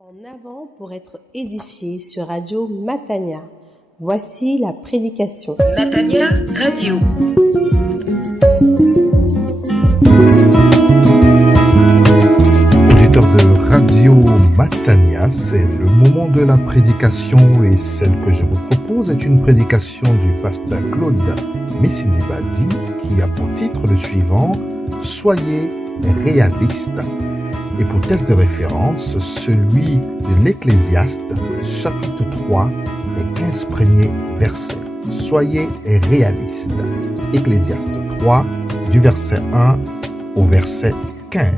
En avant pour être édifié sur Radio Matania. Voici la prédication. Matania Radio. Auditeurs de Radio Matania, c'est le moment de la prédication et celle que je vous propose est une prédication du pasteur Claude Missindibazi qui a pour titre le suivant « Soyez réalistes ». Et pour test de référence, celui de l'Ecclésiaste, chapitre 3, les 15 premiers versets. Soyez réalistes. Ecclésiaste 3, du verset 1 au verset 15.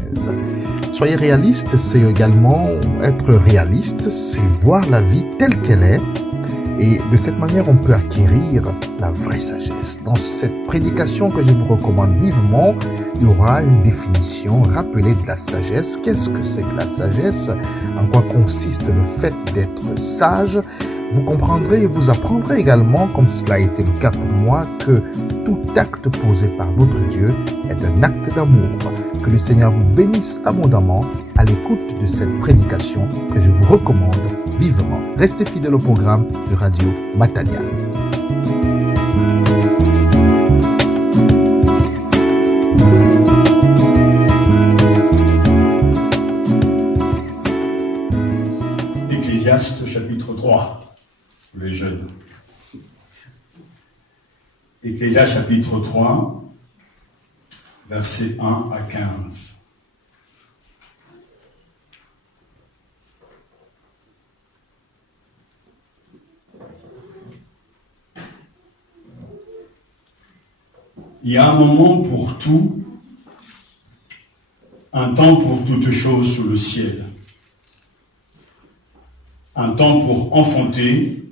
Soyez réalistes, c'est également être réaliste, c'est voir la vie telle qu'elle est. Et de cette manière, on peut acquérir la vraie sagesse. Dans cette prédication que je vous recommande vivement, il y aura une définition rappelée de la sagesse. Qu'est-ce que c'est que la sagesse? En quoi consiste le fait d'être sage? Vous comprendrez et vous apprendrez également, comme cela a été le cas pour moi, que tout acte posé par votre Dieu est un acte d'amour. Que le Seigneur vous bénisse abondamment à l'écoute de cette prédication que je vous recommande vivement. Restez fidèles au programme de Radio Matania. Ecclésiaste chapitre 3, pour les jeunes. Ecclésiaste chapitre 3, versets 1 à 15. Il y a un moment pour tout, un temps pour toutes choses sous le ciel. Un temps pour enfanter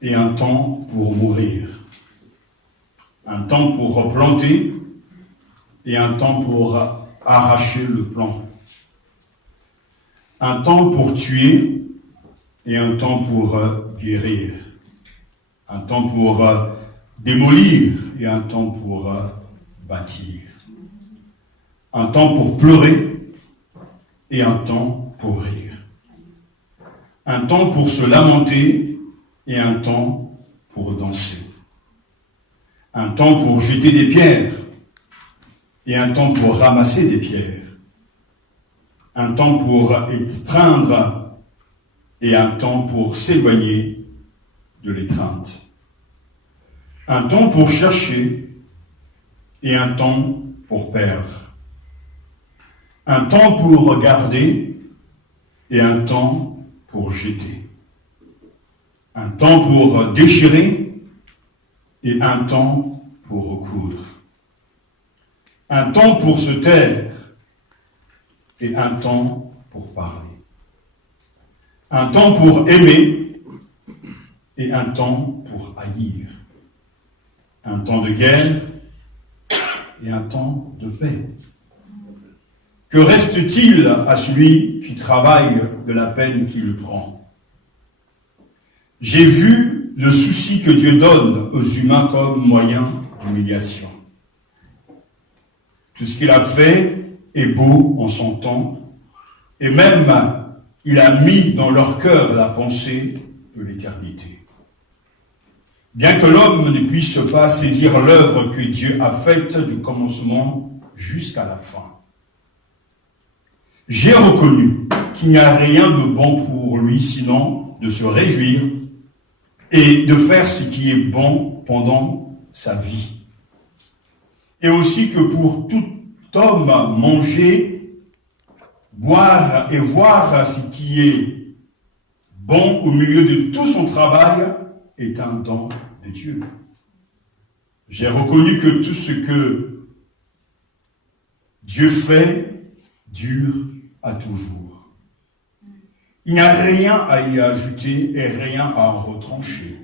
et un temps pour mourir. Un temps pour replanter et un temps pour arracher le plant. Un temps pour tuer et un temps pour guérir. Un temps pour démolir et un temps pour bâtir. Un temps pour pleurer et un temps pour rire. Un temps pour se lamenter et un temps pour danser. Un temps pour jeter des pierres et un temps pour ramasser des pierres. Un temps pour étreindre et un temps pour s'éloigner de l'étreinte. Un temps pour chercher et un temps pour perdre. Un temps pour regarder et un temps pour jeter. Un temps pour déchirer et un temps pour recoudre. Un temps pour se taire et un temps pour parler. Un temps pour aimer et un temps pour haïr. Un temps de guerre et un temps de paix. Que reste-t-il à celui qui travaille de la peine qu'il prend? J'ai vu le souci que Dieu donne aux humains comme moyen d'humiliation. Tout ce qu'il a fait est beau en son temps, et même il a mis dans leur cœur la pensée de l'éternité. Bien que l'homme ne puisse pas saisir l'œuvre que Dieu a faite du commencement jusqu'à la fin, j'ai reconnu qu'il n'y a rien de bon pour lui sinon de se réjouir et de faire ce qui est bon pendant sa vie. Et aussi que pour tout homme, manger, boire et voir ce qui est bon au milieu de tout son travail est un don de Dieu. J'ai reconnu que tout ce que Dieu fait dure à toujours. Il n'y a rien à y ajouter et rien à en retrancher.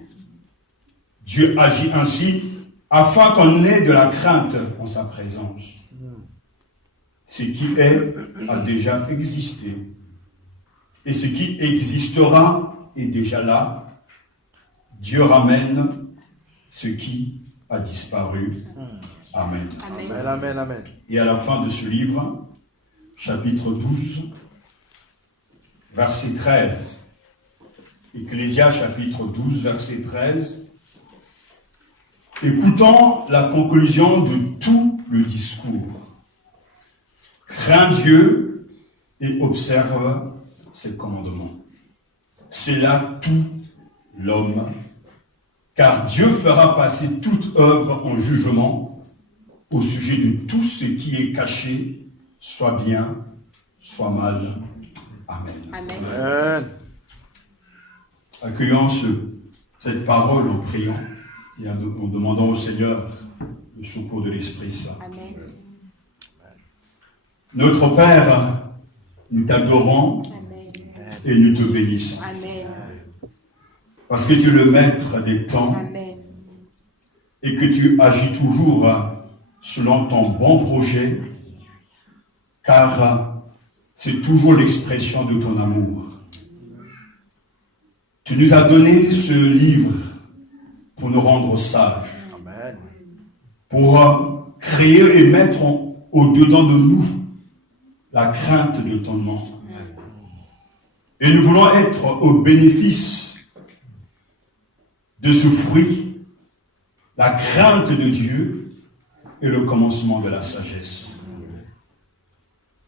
Dieu agit ainsi afin qu'on ait de la crainte en sa présence. Ce qui est a déjà existé. Et ce qui existera est déjà là. Dieu ramène ce qui a disparu. Amen. Amen, amen, amen. Et à la fin de ce livre, chapitre 12, verset 13. Ecclésias chapitre 12, verset 13. Écoutons la conclusion de tout le discours. Crains Dieu et observe ses commandements. C'est là tout l'homme, car Dieu fera passer toute œuvre en jugement au sujet de tout ce qui est caché, soit bien, soit mal. Amen. Amen. Accueillons cette parole en priant et en demandant au Seigneur le secours de l'Esprit Saint. Amen. Notre Père, nous t'adorons et nous te bénissons. Amen. Parce que tu es le maître des temps Amen. et que tu agis toujours selon ton bon projet, car c'est toujours l'expression de ton amour. Tu nous as donné ce livre pour nous rendre sages, pour créer et mettre au-dedans de nous la crainte de ton nom. Et nous voulons être au bénéfice de ce fruit, la crainte de Dieu et le commencement de la sagesse.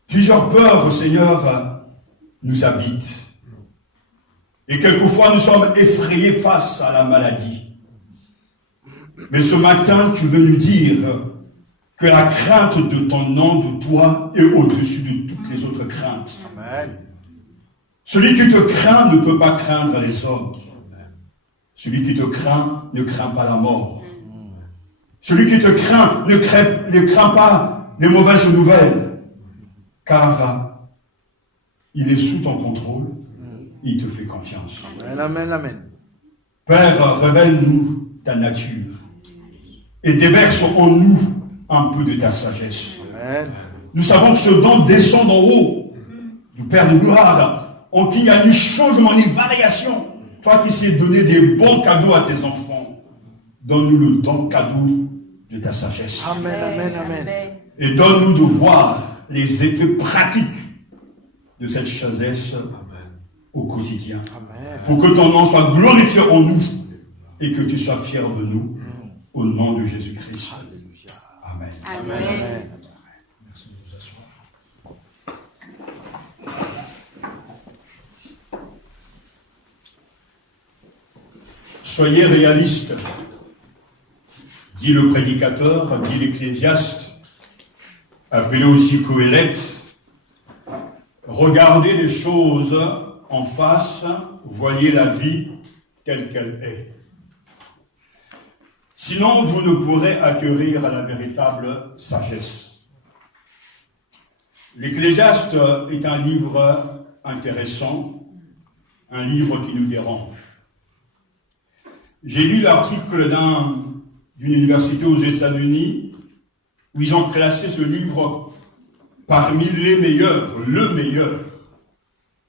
Plusieurs peurs, Seigneur, nous habitent. Et quelquefois, nous sommes effrayés face à la maladie. Mais ce matin, tu veux nous dire que la crainte de ton nom, de toi, est au-dessus de toutes les autres craintes. Amen. Celui qui te craint ne peut pas craindre les hommes. Celui qui te craint ne craint pas la mort. Celui qui te craint ne craint pas les mauvaises nouvelles. Car il est sous ton contrôle. Il te fait confiance. Amen. Amen. Père, révèle-nous ta nature et déverse en nous un peu de ta sagesse. Amen. Nous savons que ce don descend d'en haut, du Père de gloire, en qui il n'y a ni changement ni variation. Toi qui sais donner des bons cadeaux à tes enfants, donne-nous le don cadeau de ta sagesse. Amen. Amen. Et donne-nous de voir les effets pratiques de cette sagesse au quotidien. Amen. Pour que ton nom soit glorifié en nous et que tu sois fier de nous. Au nom de Jésus-Christ. Amen. Amen. Merci de vous asseoir. Soyez réalistes, dit le prédicateur, dit l'ecclésiaste, appelé aussi Coëlette. Regardez les choses en face, voyez la vie telle qu'elle est. Sinon, vous ne pourrez acquérir la véritable sagesse. L'Ecclésiaste est un livre intéressant, un livre qui nous dérange. J'ai lu l'article d'une université aux États-Unis où ils ont classé ce livre parmi les meilleurs, le meilleur.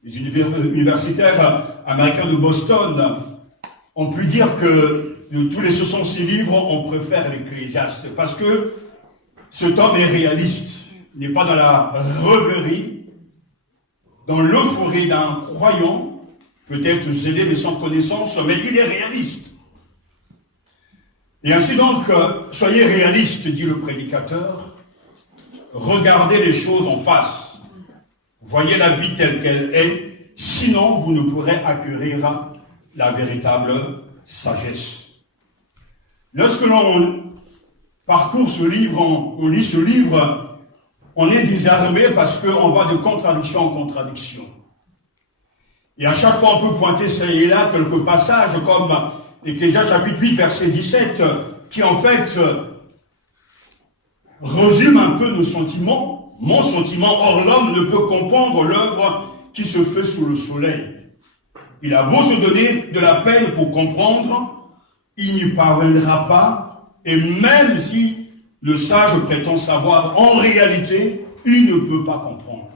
Les universitaires américains de Boston ont pu dire que de tous les 66 livres, on préfère l'Ecclésiaste parce que cet homme est réaliste, il n'est pas dans la rêverie, dans l'euphorie d'un croyant, peut-être zélé mais sans connaissance, mais il est réaliste. Et ainsi donc, soyez réalistes, dit le prédicateur, regardez les choses en face, voyez la vie telle qu'elle est, sinon vous ne pourrez acquérir la véritable sagesse. Lorsque l'on parcourt ce livre, on lit ce livre, on est désarmé parce qu'on va de contradiction en contradiction. Et à chaque fois, on peut pointer ça et là quelques passages comme Ecclésias chapitre 8, verset 17, qui en fait résume un peu nos sentiments. Mon sentiment, or l'homme ne peut comprendre l'œuvre qui se fait sous le soleil. Il a beau se donner de la peine pour comprendre, il n'y parviendra pas, et même si le sage prétend savoir, en réalité, il ne peut pas comprendre.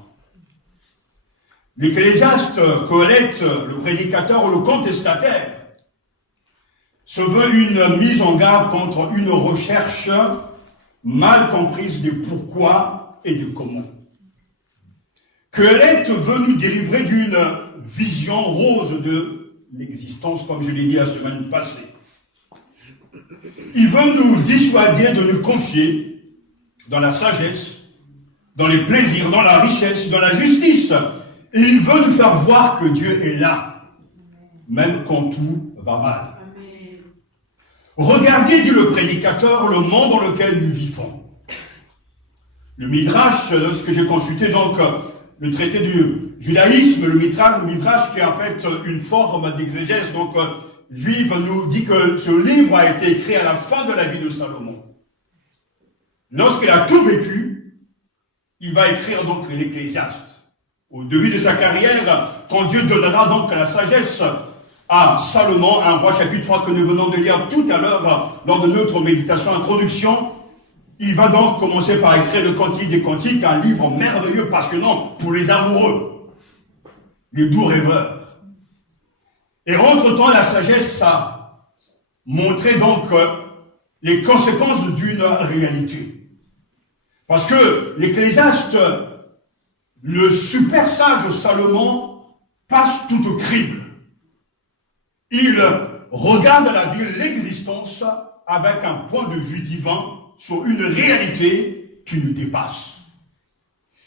L'ecclésiaste, Coëlette, le prédicateur ou le contestataire, se veut une mise en garde contre une recherche mal comprise de pourquoi et de comment. Coëlette veut nous délivrer d'une vision rose de l'existence, comme je l'ai dit la semaine passée. Il veut nous dissuader de nous confier dans la sagesse, dans les plaisirs, dans la richesse, dans la justice. Et il veut nous faire voir que Dieu est là, même quand tout va mal. Regardez, dit le prédicateur, le monde dans lequel nous vivons. Le Midrash, lorsque j'ai consulté donc le traité du judaïsme, le Midrash qui est en fait une forme d'exégèse donc juive, nous dit que ce livre a été écrit à la fin de la vie de Salomon. Lorsqu'il a tout vécu, il va écrire donc l'Ecclésiaste. Au début de sa carrière, quand Dieu donnera donc la sagesse à Salomon, un roi chapitre 3 que nous venons de lire tout à l'heure lors de notre méditation introduction, il va donc commencer par écrire le Cantique des Cantiques, un livre merveilleux, passionnant pour les amoureux, les doux rêveurs. Et entre-temps, la sagesse a montré donc les conséquences d'une réalité. Parce que l'Ecclésiaste, le super sage Salomon, passe tout au crible. Il regarde la vie, l'existence, avec un point de vue divin sur une réalité qui nous dépasse.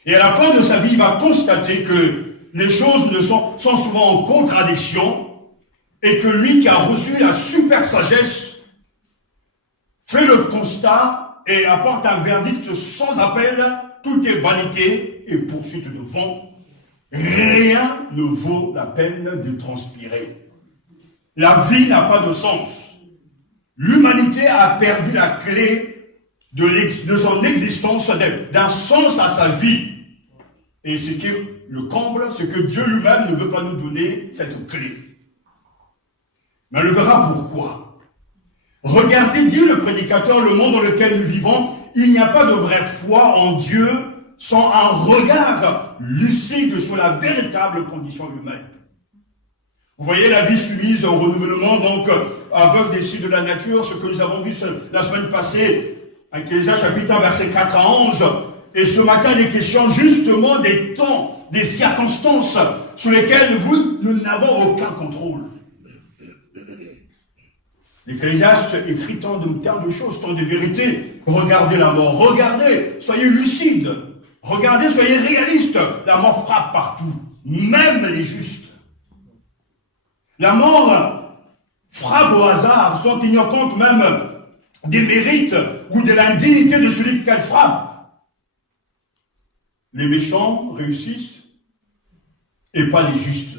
Et à la fin de sa vie, il va constater que les choses sont souvent en contradiction et que lui qui a reçu la super sagesse fait le constat et apporte un verdict sans appel: tout est vanité et poursuite de vent. Rien ne vaut la peine de transpirer. La vie n'a pas de sens. L'humanité a perdu la clé de son existence, d'un sens à sa vie. Et ce qui est le comble, c'est que Dieu lui-même ne veut pas nous donner cette clé. Mais on le verra pourquoi. Regardez, dit le prédicateur, le monde dans lequel nous vivons, il n'y a pas de vraie foi en Dieu sans un regard lucide sur la véritable condition humaine. Vous voyez la vie soumise au renouvellement, donc aveugle des signes de la nature, ce que nous avons vu la semaine passée, Ecclésiaste chapitre 1, versets 4 à 11. Et ce matin, il est question justement des temps, des circonstances sur lesquelles nous n'avons aucun contrôle. L'Ecclésiaste écrit tant de choses, tant de vérités. Regardez la mort, regardez, soyez lucides. Regardez, soyez réalistes. La mort frappe partout, même les justes. La mort frappe au hasard, sans tenir compte même des mérites ou de l'indignité de celui qu'elle frappe. Les méchants réussissent et pas les justes.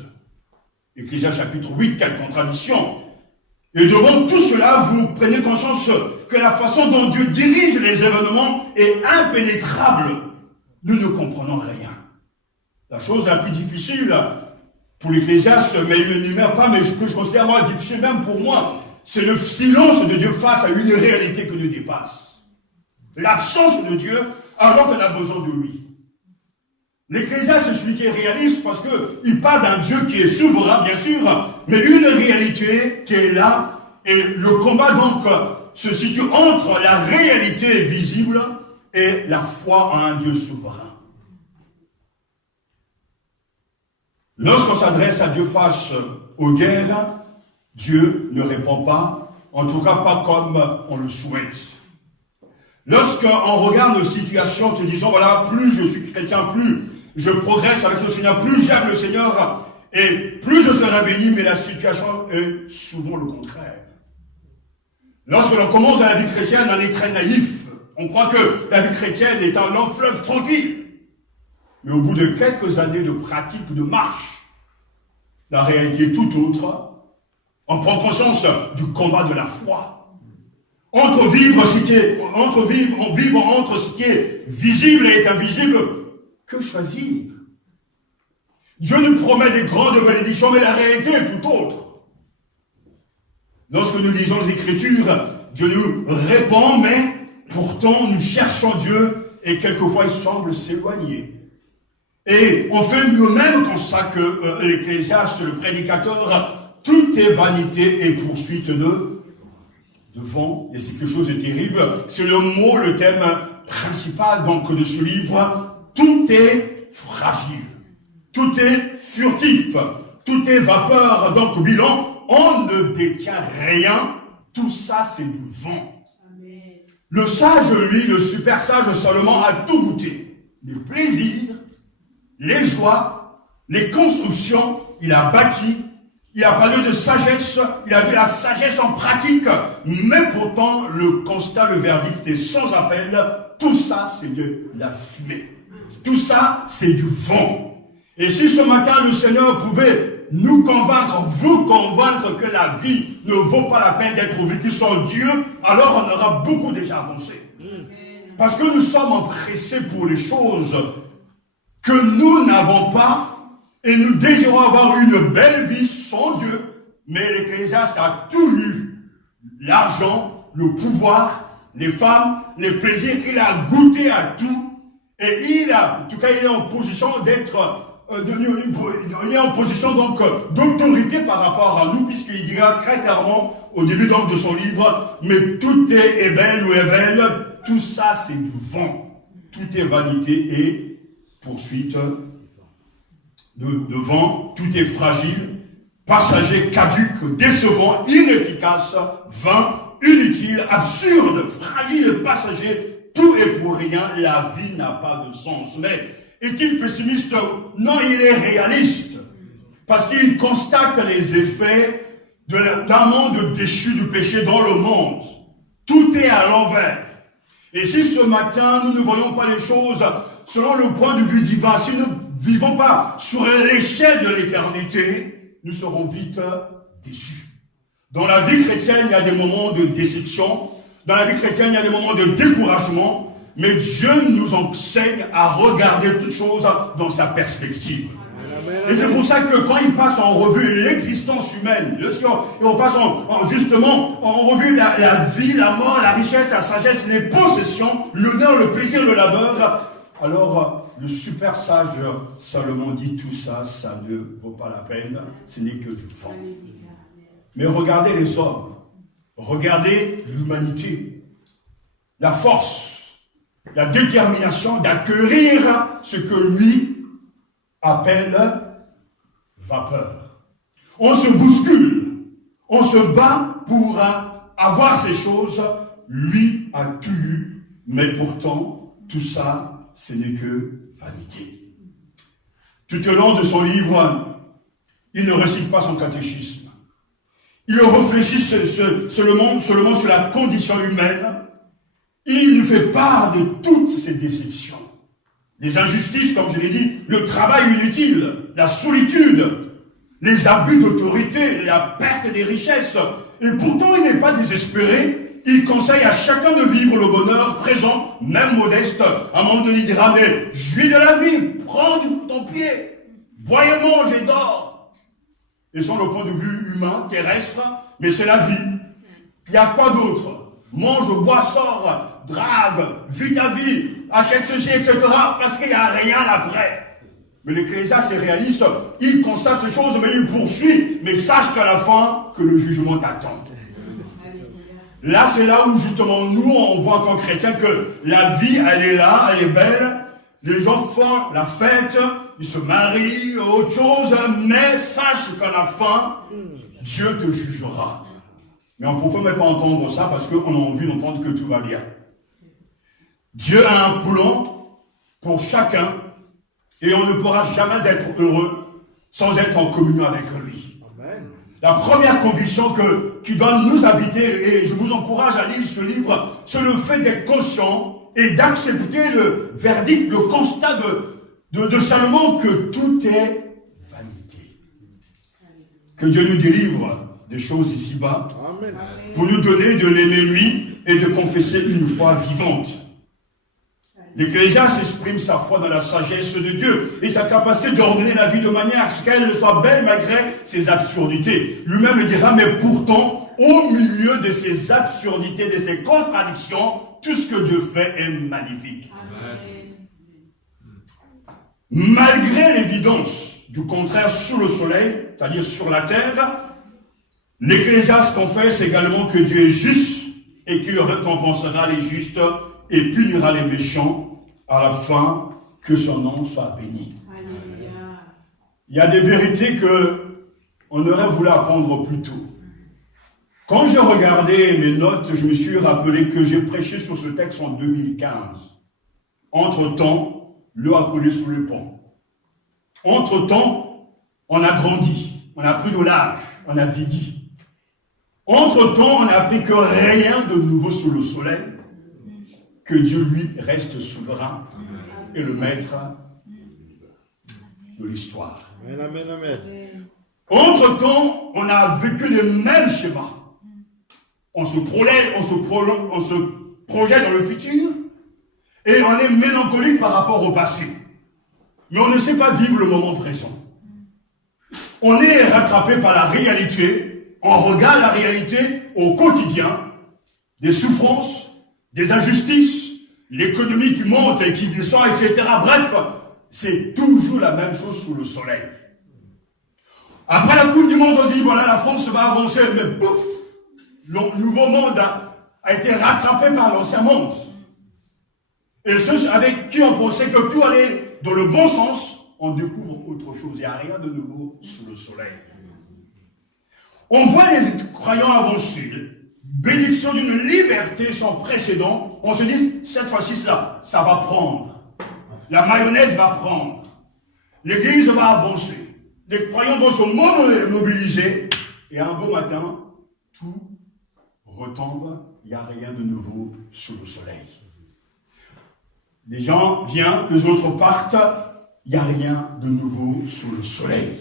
Ecclésiaste chapitre 8, quelle contradiction. Et devant tout cela, vous prenez conscience que la façon dont Dieu dirige les événements est impénétrable. Nous ne comprenons rien. La chose la plus difficile pour l'Ecclésiaste, mais il ne l'énumère pas, mais que je considère moi difficile même pour moi, c'est le silence de Dieu face à une réalité qui nous dépasse. L'absence de Dieu alors qu'on a besoin de lui. L'Ecclésiaste est celui qui est réaliste parce qu'il parle d'un Dieu qui est souverain, bien sûr, mais une réalité qui est là, et le combat donc se situe entre la réalité visible et la foi en un Dieu souverain. Lorsqu'on s'adresse à Dieu face aux guerres, Dieu ne répond pas, en tout cas pas comme on le souhaite. Lorsqu'on regarde nos situations, te disons, voilà, plus je suis chrétien, plus je progresse avec le Seigneur, plus j'aime le Seigneur, et plus je serai béni, mais la situation est souvent le contraire. Lorsque l'on commence à la vie chrétienne, on est très naïf. On croit que la vie chrétienne est un long fleuve tranquille. Mais au bout de quelques années de pratique, de marche, la réalité est tout autre. On prend conscience du combat de la foi. Vivre entre ce qui est visible et invisible, que choisir? Dieu nous promet des grandes bénédictions, mais la réalité est tout autre. Lorsque nous lisons les Écritures, Dieu nous répond, mais pourtant nous cherchons Dieu et quelquefois il semble s'éloigner. Et on fait nous-mêmes comme ça que l'Ecclésiaste, le prédicateur, tout est vanité et poursuite de vent. Et c'est quelque chose de terrible. C'est le thème principal donc de ce livre. Tout est fragile. Tout est furtif. tout est vapeur, donc bilan, on ne détient rien, tout ça c'est du vent. Le sage, lui, le super sage seulement a tout goûté. Les plaisirs, les joies, les constructions, il a bâti, il a parlé de sagesse, il a vu la sagesse en pratique, mais pourtant le constat, le verdict est sans appel, tout ça c'est de la fumée. Tout ça c'est du vent. Et si ce matin le Seigneur pouvait nous convaincre, vous convaincre que la vie ne vaut pas la peine d'être vécue sans Dieu, alors on aura beaucoup déjà avancé. Parce que nous sommes empressés pour les choses que nous n'avons pas et nous désirons avoir une belle vie sans Dieu. Mais l'Ecclésiaste a tout eu. L'argent, le pouvoir, les femmes, les plaisirs, il a goûté à tout. Et il est en position d'être il est en position donc d'autorité par rapport à nous, puisqu'il dira très clairement au début donc de son livre, mais tout est ébène ou ébène, tout ça c'est du vent, tout est vanité et poursuite de vent, tout est fragile, passager, caduc, décevant, inefficace, vain, inutile, absurde, fragile, passager, tout est pour rien, la vie n'a pas de sens. Mais est-il pessimiste? Non, il est réaliste. Parce qu'il constate les effets d'un monde déchu du péché dans le monde. Tout est à l'envers. Et si ce matin, nous ne voyons pas les choses selon le point de vue divin, si nous ne vivons pas sur l'échelle de l'éternité, nous serons vite déçus. Dans la vie chrétienne, il y a des moments de déception. Dans la vie chrétienne, il y a des moments de découragement. Mais Dieu nous enseigne à regarder toutes choses dans sa perspective. Et c'est pour ça que quand il passe en revue l'existence humaine, lorsqu'on passe justement en revue la vie, la mort, la richesse, la sagesse, les possessions, l'honneur, le plaisir, le labeur, alors le super sage Salomon dit tout ça, ça ne vaut pas la peine, ce n'est que du vent. Mais regardez les hommes, regardez l'humanité, la force, la détermination d'acquérir ce que lui appelle vapeur. On se bouscule, on se bat pour avoir ces choses, lui a tout eu, mais pourtant, tout ça, ce n'est que vanité. Tout au long de son livre, il ne récite pas son catéchisme. Il réfléchit seulement sur la condition humaine. Il nous fait part de toutes ces déceptions. Les injustices, comme je l'ai dit, le travail inutile, la solitude, les abus d'autorité, la perte des richesses. Et pourtant, il n'est pas désespéré. Il conseille à chacun de vivre le bonheur présent, même modeste. À un moment donné, il dira, mais jouis de la vie, prends ton pied, bois et mange et dors. Et sur le point de vue humain, terrestre, mais c'est la vie. Il y a quoi d'autre? Mange, bois, sors, drague, vis ta vie, achète ceci, etc. Parce qu'il n'y a rien après. Mais l'Ecclésiaste est réaliste, il constate ces choses, mais il poursuit. Mais sache qu'à la fin, que le jugement t'attend. Là, c'est là où justement nous, on voit en tant que chrétiens que la vie, elle est là, elle est belle. Les gens font la fête, ils se marient, autre chose, mais sache qu'à la fin, Dieu te jugera. Mais on ne peut même pas entendre ça parce qu'on a envie d'entendre que tout va bien. Dieu a un plan pour chacun et on ne pourra jamais être heureux sans être en communion avec lui. Amen. La première conviction qui doit nous habiter, et je vous encourage à lire ce livre, c'est le fait d'être conscient et d'accepter le verdict, le constat de Salomon que tout est vanité. Que Dieu nous délivre des choses ici-bas pour nous donner de l'aimer lui et de confesser une foi vivante. L'Ecclésiaste exprime sa foi dans la sagesse de Dieu et sa capacité d'ordonner la vie de manière à ce qu'elle soit belle malgré ses absurdités. Lui-même le dira, mais pourtant, au milieu de ces absurdités, de ces contradictions, tout ce que Dieu fait est magnifique. Amen. Malgré l'évidence du contraire sous le soleil, c'est-à-dire sur la terre, l'Ecclésiaste confesse également que Dieu est juste et qu'il récompensera les justes et punira les méchants à la fin, que son nom soit béni. Alléluia. Il y a des vérités que on aurait voulu apprendre plus tôt. Quand j'ai regardé mes notes, je me suis rappelé que j'ai prêché sur ce texte en 2015. Entre-temps, l'eau a coulé sous le pont. Entre-temps, on a grandi, on a pris de l'âge, on a vieilli. Entre-temps, on a appris que rien de nouveau sous le soleil, que Dieu, lui, reste souverain et le maître de l'histoire. Amen, amen, amen. Entre-temps, on a vécu les mêmes schémas. On se projette dans le futur et on est mélancolique par rapport au passé. Mais on ne sait pas vivre le moment présent. On est rattrapé par la réalité, on regarde la réalité au quotidien, des souffrances, des injustices, l'économie qui monte et qui descend, etc. Bref, c'est toujours la même chose sous le soleil. Après la Coupe du Monde, on dit, voilà, la France va avancer, mais pouf, le nouveau monde a été rattrapé par l'ancien monde. Et ceux avec qui on pensait que tout allait dans le bon sens, on découvre autre chose. Il n'y a rien de nouveau sous le soleil. On voit les croyants avancer, bénéficiant d'une liberté sans précédent. On se dit, cette fois-ci, ça va prendre. La mayonnaise va prendre. L'église va avancer. Les croyants vont se mobiliser. Et un beau matin, tout retombe. Il n'y a rien de nouveau sous le soleil. Les gens viennent, les autres partent. Il n'y a rien de nouveau sous le soleil.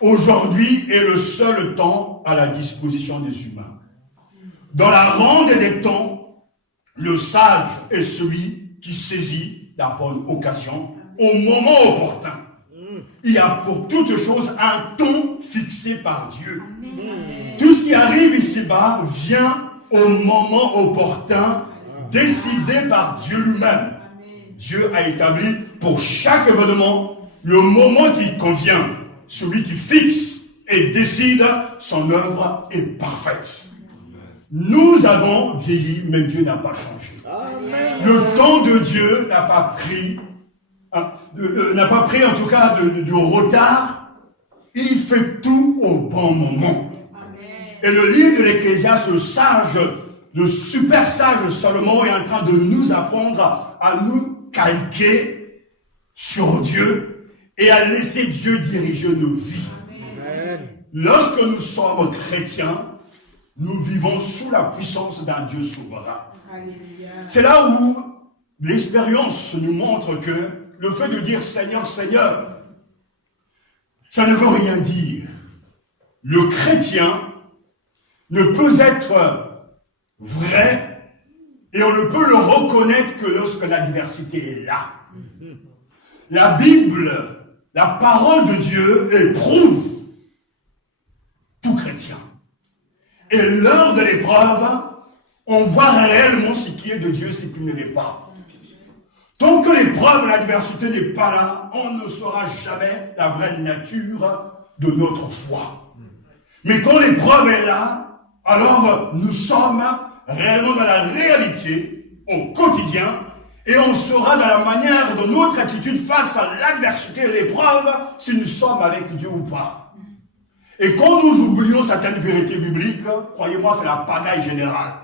Aujourd'hui est le seul temps à la disposition des humains. Dans la ronde des temps, le sage est celui qui saisit la bonne occasion au moment opportun. Il y a pour toute chose un temps fixé par Dieu. Tout ce qui arrive ici-bas vient au moment opportun, décidé par Dieu lui-même. Dieu a établi pour chaque événement le moment qui convient. Celui qui fixe et décide, son œuvre est parfaite. Nous avons vieilli, mais Dieu n'a pas changé. Amen. Le temps de Dieu n'a pas pris en tout cas de retard. Il fait tout au bon moment. Amen. Et le livre de l'Ecclésiaste, le super sage Salomon est en train de nous apprendre à nous calquer sur Dieu et à laisser Dieu diriger nos vies. Amen. Lorsque nous sommes chrétiens, nous vivons sous la puissance d'un Dieu souverain. Alléluia. C'est là où l'expérience nous montre que le fait de dire Seigneur, Seigneur, ça ne veut rien dire. Le chrétien ne peut être vrai et on ne peut le reconnaître que lorsque l'adversité est là. La Bible, la parole de Dieu éprouve tout chrétien. Et lors de l'épreuve, on voit réellement ce qui est de Dieu, ce qui ne l'est pas. Tant que l'épreuve, l'adversité n'est pas là, on ne saura jamais la vraie nature de notre foi. Mais quand l'épreuve est là, alors nous sommes réellement dans la réalité, au quotidien, et on saura dans la manière de notre attitude face à l'adversité et l'épreuve si nous sommes avec Dieu ou pas. Et quand nous oublions certaines vérités bibliques, croyez-moi, c'est la pagaille générale.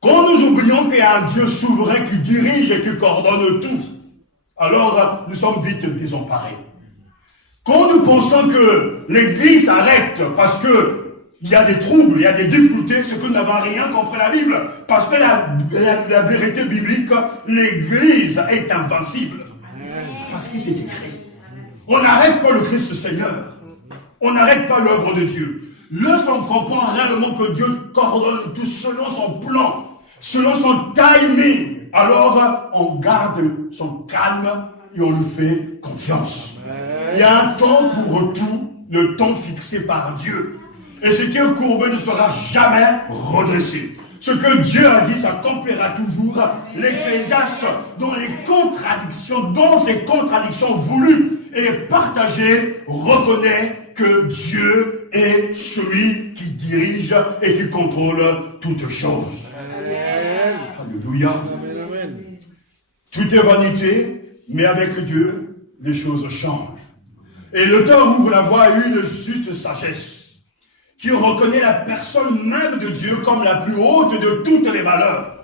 Quand nous oublions qu'il y a un Dieu souverain qui dirige et qui coordonne tout, alors nous sommes vite désemparés. Quand nous pensons que l'Église s'arrête parce que il y a des troubles, il y a des difficultés, c'est que nous n'avons rien compris la Bible. Parce que la vérité biblique, l'Église est invincible. Parce qu'il s'est écrit. On n'arrête pas le Christ Seigneur. On n'arrête pas l'œuvre de Dieu. Lorsqu'on comprend réellement que Dieu coordonne tout selon son plan, selon son timing, alors on garde son calme et on lui fait confiance. Il y a un temps pour tout, le temps fixé par Dieu. Et ce qui est courbé ne sera jamais redressé. Ce que Dieu a dit s'accomplira toujours. L'Ecclésiaste, dans ses contradictions voulues et partagées, reconnaît que Dieu est celui qui dirige et qui contrôle toutes choses. Amen. Alléluia. Amen. Tout est vanité, mais avec Dieu, les choses changent. Et l'auteur ouvre la voie à une juste sagesse, qui reconnaît la personne même de Dieu comme la plus haute de toutes les valeurs.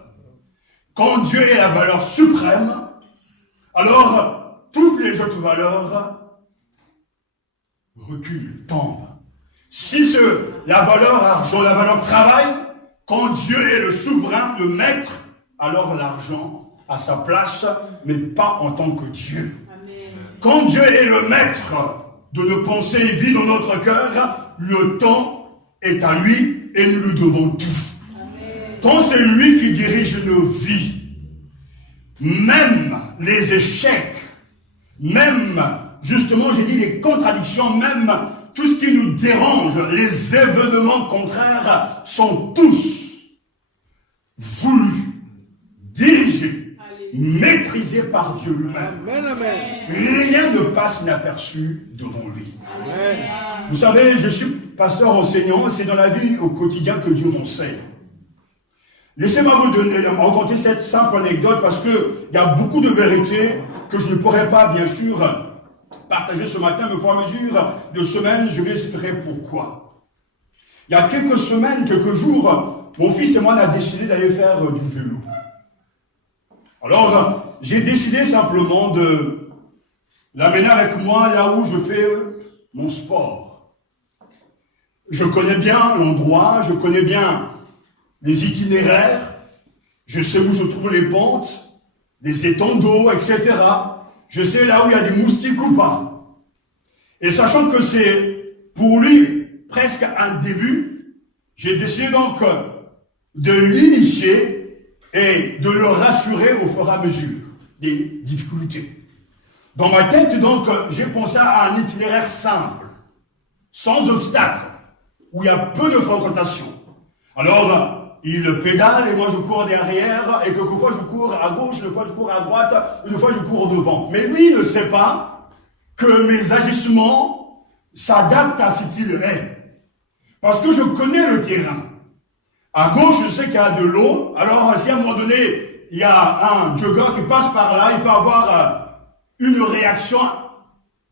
Quand Dieu est la valeur suprême, alors toutes les autres valeurs reculent, tombent. Si la valeur argent, la valeur travail, quand Dieu est le souverain, le maître, alors l'argent a sa place, mais pas en tant que Dieu. Amen. Quand Dieu est le maître de nos pensées et vie dans notre cœur, le temps est à lui et nous lui devons tout. Amen. Quand c'est lui qui dirige nos vies, même les échecs, même, justement, j'ai dit les contradictions, même tout ce qui nous dérange, les événements contraires sont tous voulus, dirigés, maîtrisés par Dieu lui-même. Amen, amen. Rien ne passe inaperçu devant lui. Amen. Vous savez, je suis pasteur enseignant, c'est dans la vie au quotidien que Dieu m'enseigne. Laissez-moi vous raconter cette simple anecdote parce qu'il y a beaucoup de vérités que je ne pourrais pas, bien sûr, partager ce matin, mais au fur et à mesure de semaines, je vais expliquer pourquoi. Il y a quelques semaines, quelques jours, mon fils et moi, on a décidé d'aller faire du vélo. Alors, j'ai décidé simplement de l'amener avec moi là où je fais mon sport. Je connais bien l'endroit, je connais bien les itinéraires, je sais où se trouvent les pentes, les étangs d'eau, etc. Je sais là où il y a des moustiques ou pas. Et sachant que c'est pour lui presque un début, j'ai décidé donc de l'initier et de le rassurer au fur et à mesure des difficultés. Dans ma tête, donc, j'ai pensé à un itinéraire simple, sans obstacle, où il y a peu de fréquentation. Alors, il pédale et moi je cours derrière, et quelquefois je cours à gauche, une fois je cours à droite, une fois je cours devant. Mais lui, il ne sait pas que mes agissements s'adaptent à ce qu'il est. Parce que je connais le terrain. À gauche, je sais qu'il y a de l'eau, alors si à un moment donné, il y a un jogger qui passe par là, il peut avoir une réaction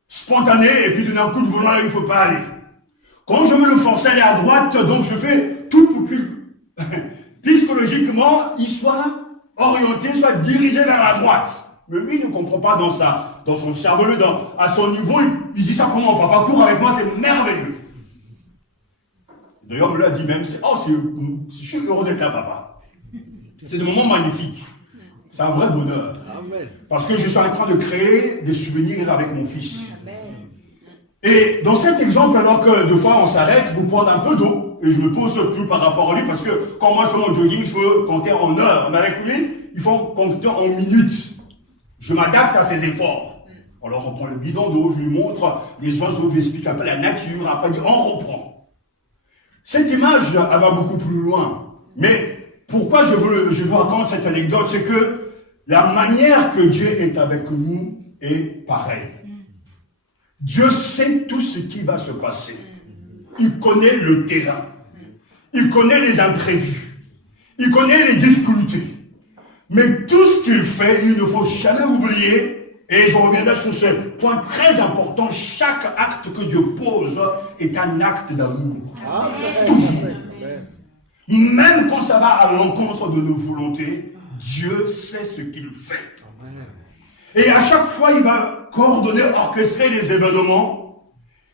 spontanée, et puis donner un coup de volant là où il ne faut pas aller. Quand je veux le forcer à aller à droite, donc je fais tout pour qu'il psychologiquement, il soit orienté, soit dirigé vers la droite. Mais lui, il ne comprend pas dans son cerveau, à son niveau, il dit ça comment, papa court avec moi, c'est merveilleux. D'ailleurs, on me l'a dit même, je suis heureux d'être là, papa. C'est des moments magnifiques. C'est un vrai bonheur. Amen. Parce que je suis en train de créer des souvenirs avec mon fils. Amen. Et dans cet exemple, alors que deux fois on s'arrête pour prendre un peu d'eau, et je me pose plus par rapport à lui, parce que quand moi je fais mon jogging, il faut compter en heures. Mais avec lui, il faut compter en minutes. Je m'adapte à ses efforts. Alors on prend le bidon d'eau, je lui montre les oiseaux, je lui explique un peu la nature, après on reprend. Cette image, elle va beaucoup plus loin. Mais pourquoi je veux raconter cette anecdote, c'est que la manière que Dieu est avec nous est pareille. Dieu sait tout ce qui va se passer. Il connaît le terrain. Il connaît les imprévus. Il connaît les difficultés. Mais tout ce qu'il fait, il ne faut jamais oublier, et je reviendrai sur ce point très important, chaque acte que Dieu pose est un acte d'amour. Toujours. Même quand ça va à l'encontre de nos volontés, Dieu sait ce qu'il fait. Et à chaque fois, il va coordonner, orchestrer les événements.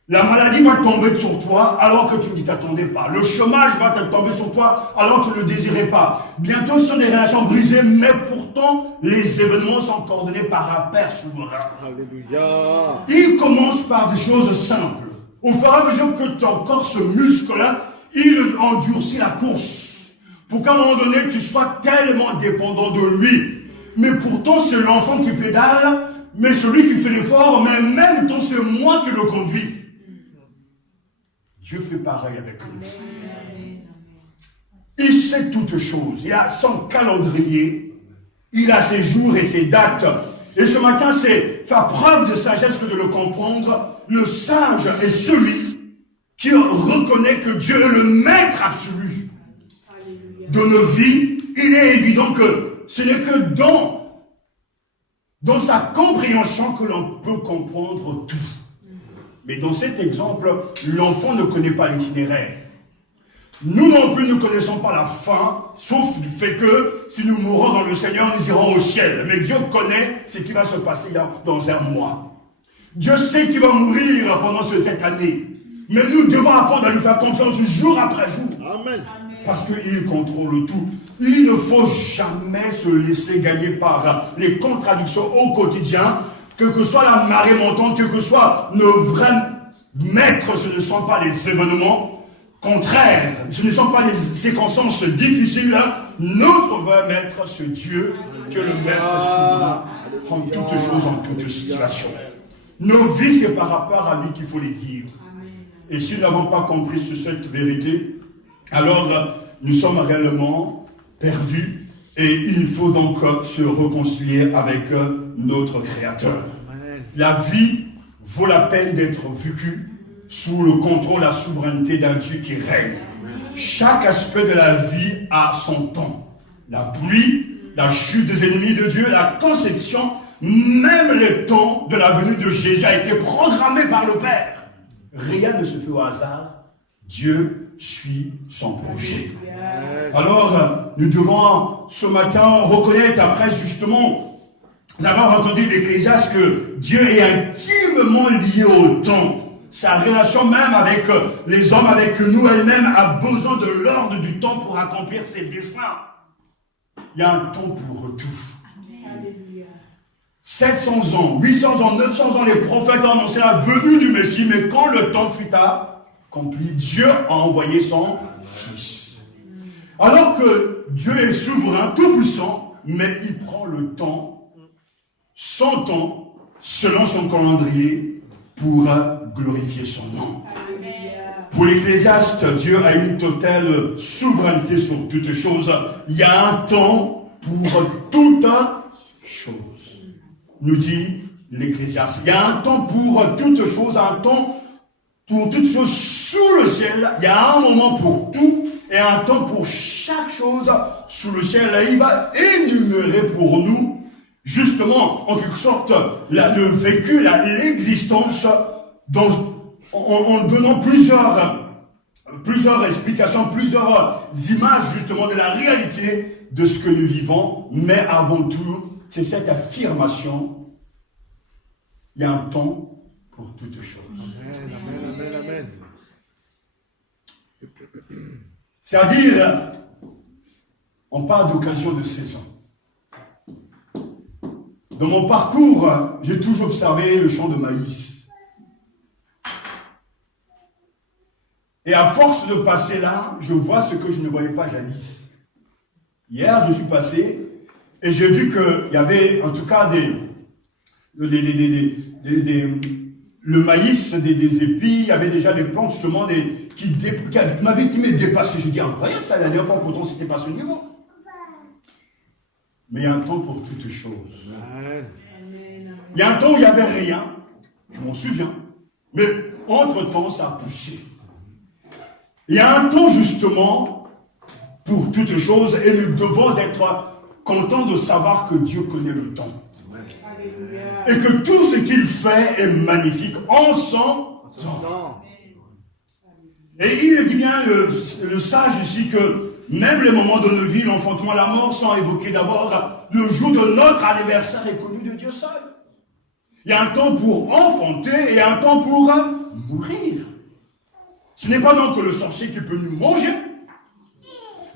La maladie va tomber sur toi alors que tu ne t'y attendais pas. Le chômage va tomber sur toi alors que tu ne le désirais pas. Bientôt, ce sont des relations brisées, mais pourtant, les événements sont coordonnés par un Père souverain. Alléluia. Il commence par des choses simples. Au fur et à mesure que ton corps se muscle-là, il endurcit la course. Pour qu'à un moment donné, tu sois tellement dépendant de lui. Mais pourtant, c'est l'enfant qui pédale, mais celui qui fait l'effort, mais en même temps, c'est moi qui le conduis. Dieu fait pareil avec nous. Il sait toutes choses. Il a son calendrier. Il a ses jours et ses dates. Et ce matin, c'est faire preuve de sagesse que de le comprendre. Le sage est celui qui reconnaît que Dieu est le maître absolu de nos vies. Il est évident que ce n'est que dans sa compréhension que l'on peut comprendre tout. Mais dans cet exemple, l'enfant ne connaît pas l'itinéraire. Nous non plus ne connaissons pas la fin, sauf du fait que si nous mourons dans le Seigneur, nous irons au ciel. Mais Dieu connaît ce qui va se passer dans un mois. Dieu sait qu'il va mourir pendant cette année. Mais nous devons apprendre à lui faire confiance jour après jour. Amen. Parce qu'il contrôle tout. Il ne faut jamais se laisser gagner par les contradictions au quotidien, que soit la marée montante, que soit nos vrais maîtres, ce ne sont pas les événements contraires, ce ne sont pas les circonstances difficiles. Notre vrai maître, c'est Dieu, que le maître souverain en toutes choses, en toutes situations. Nos vies, c'est par rapport à lui qu'il faut les vivre. Et si nous n'avons pas compris cette vérité, alors nous sommes réellement perdus et il faut donc se réconcilier avec notre Créateur. La vie vaut la peine d'être vécue sous le contrôle, la souveraineté d'un Dieu qui règne. Chaque aspect de la vie a son temps. La pluie, la chute des ennemis de Dieu, la conception, même le temps de la venue de Jésus a été programmé par le Père. Rien ne se fait au hasard. Dieu suit son projet. Alors, nous devons ce matin reconnaître, après justement, nous avons entendu l'Ecclésiaste que Dieu est intimement lié au temps. Sa relation même avec les hommes, avec nous elle-même, a besoin de l'ordre du temps pour accomplir ses desseins. Il y a un temps pour tout. 700 ans, 800 ans, 900 ans, les prophètes ont annoncé la venue du Messie, mais quand le temps fut accompli, Dieu a envoyé son Fils. Alors que Dieu est souverain, tout-puissant, mais il prend le temps, son temps, selon son calendrier, pour glorifier son nom. Pour l'Ecclésiaste, Dieu a une totale souveraineté sur toutes choses. Il y a un temps pour toute chose. Nous dit l'Ecclésiaste. Il y a un temps pour toutes choses, un temps pour toutes choses sous le ciel. Il y a un moment pour tout et un temps pour chaque chose sous le ciel. Là, il va énumérer pour nous, justement, en quelque sorte, le vécu, l'existence, en donnant plusieurs explications, plusieurs images, justement, de la réalité de ce que nous vivons. Mais avant tout, c'est cette affirmation. Il y a un temps pour toutes choses. Amen, amen, amen, amen. C'est-à-dire, on parle d'occasion de saison. Dans mon parcours, j'ai toujours observé le champ de maïs. Et à force de passer là, je vois ce que je ne voyais pas jadis. Hier, je suis passé et j'ai vu qu'il y avait en tout cas le maïs, des épis, il y avait déjà des plantes justement qui m'avaient dépassé. J'ai dit incroyable ça, la dernière fois pourtant c'était pas ce niveau. Mais il y a un temps pour toutes choses. Il y a un temps où il n'y avait rien, je m'en souviens, mais entre-temps ça a poussé. Il y a un temps justement pour toutes choses et nous devons être contents de savoir que Dieu connaît le temps. Et que tout ce qu'il fait est magnifique en son temps. Et il dit bien, le sage ici, que même les moments de nos vies, l'enfantement, la mort, sont évoqués d'abord. Le jour de notre anniversaire est connu de Dieu seul. Il y a un temps pour enfanter et un temps pour mourir. Ce n'est pas donc le sorcier qui peut nous manger,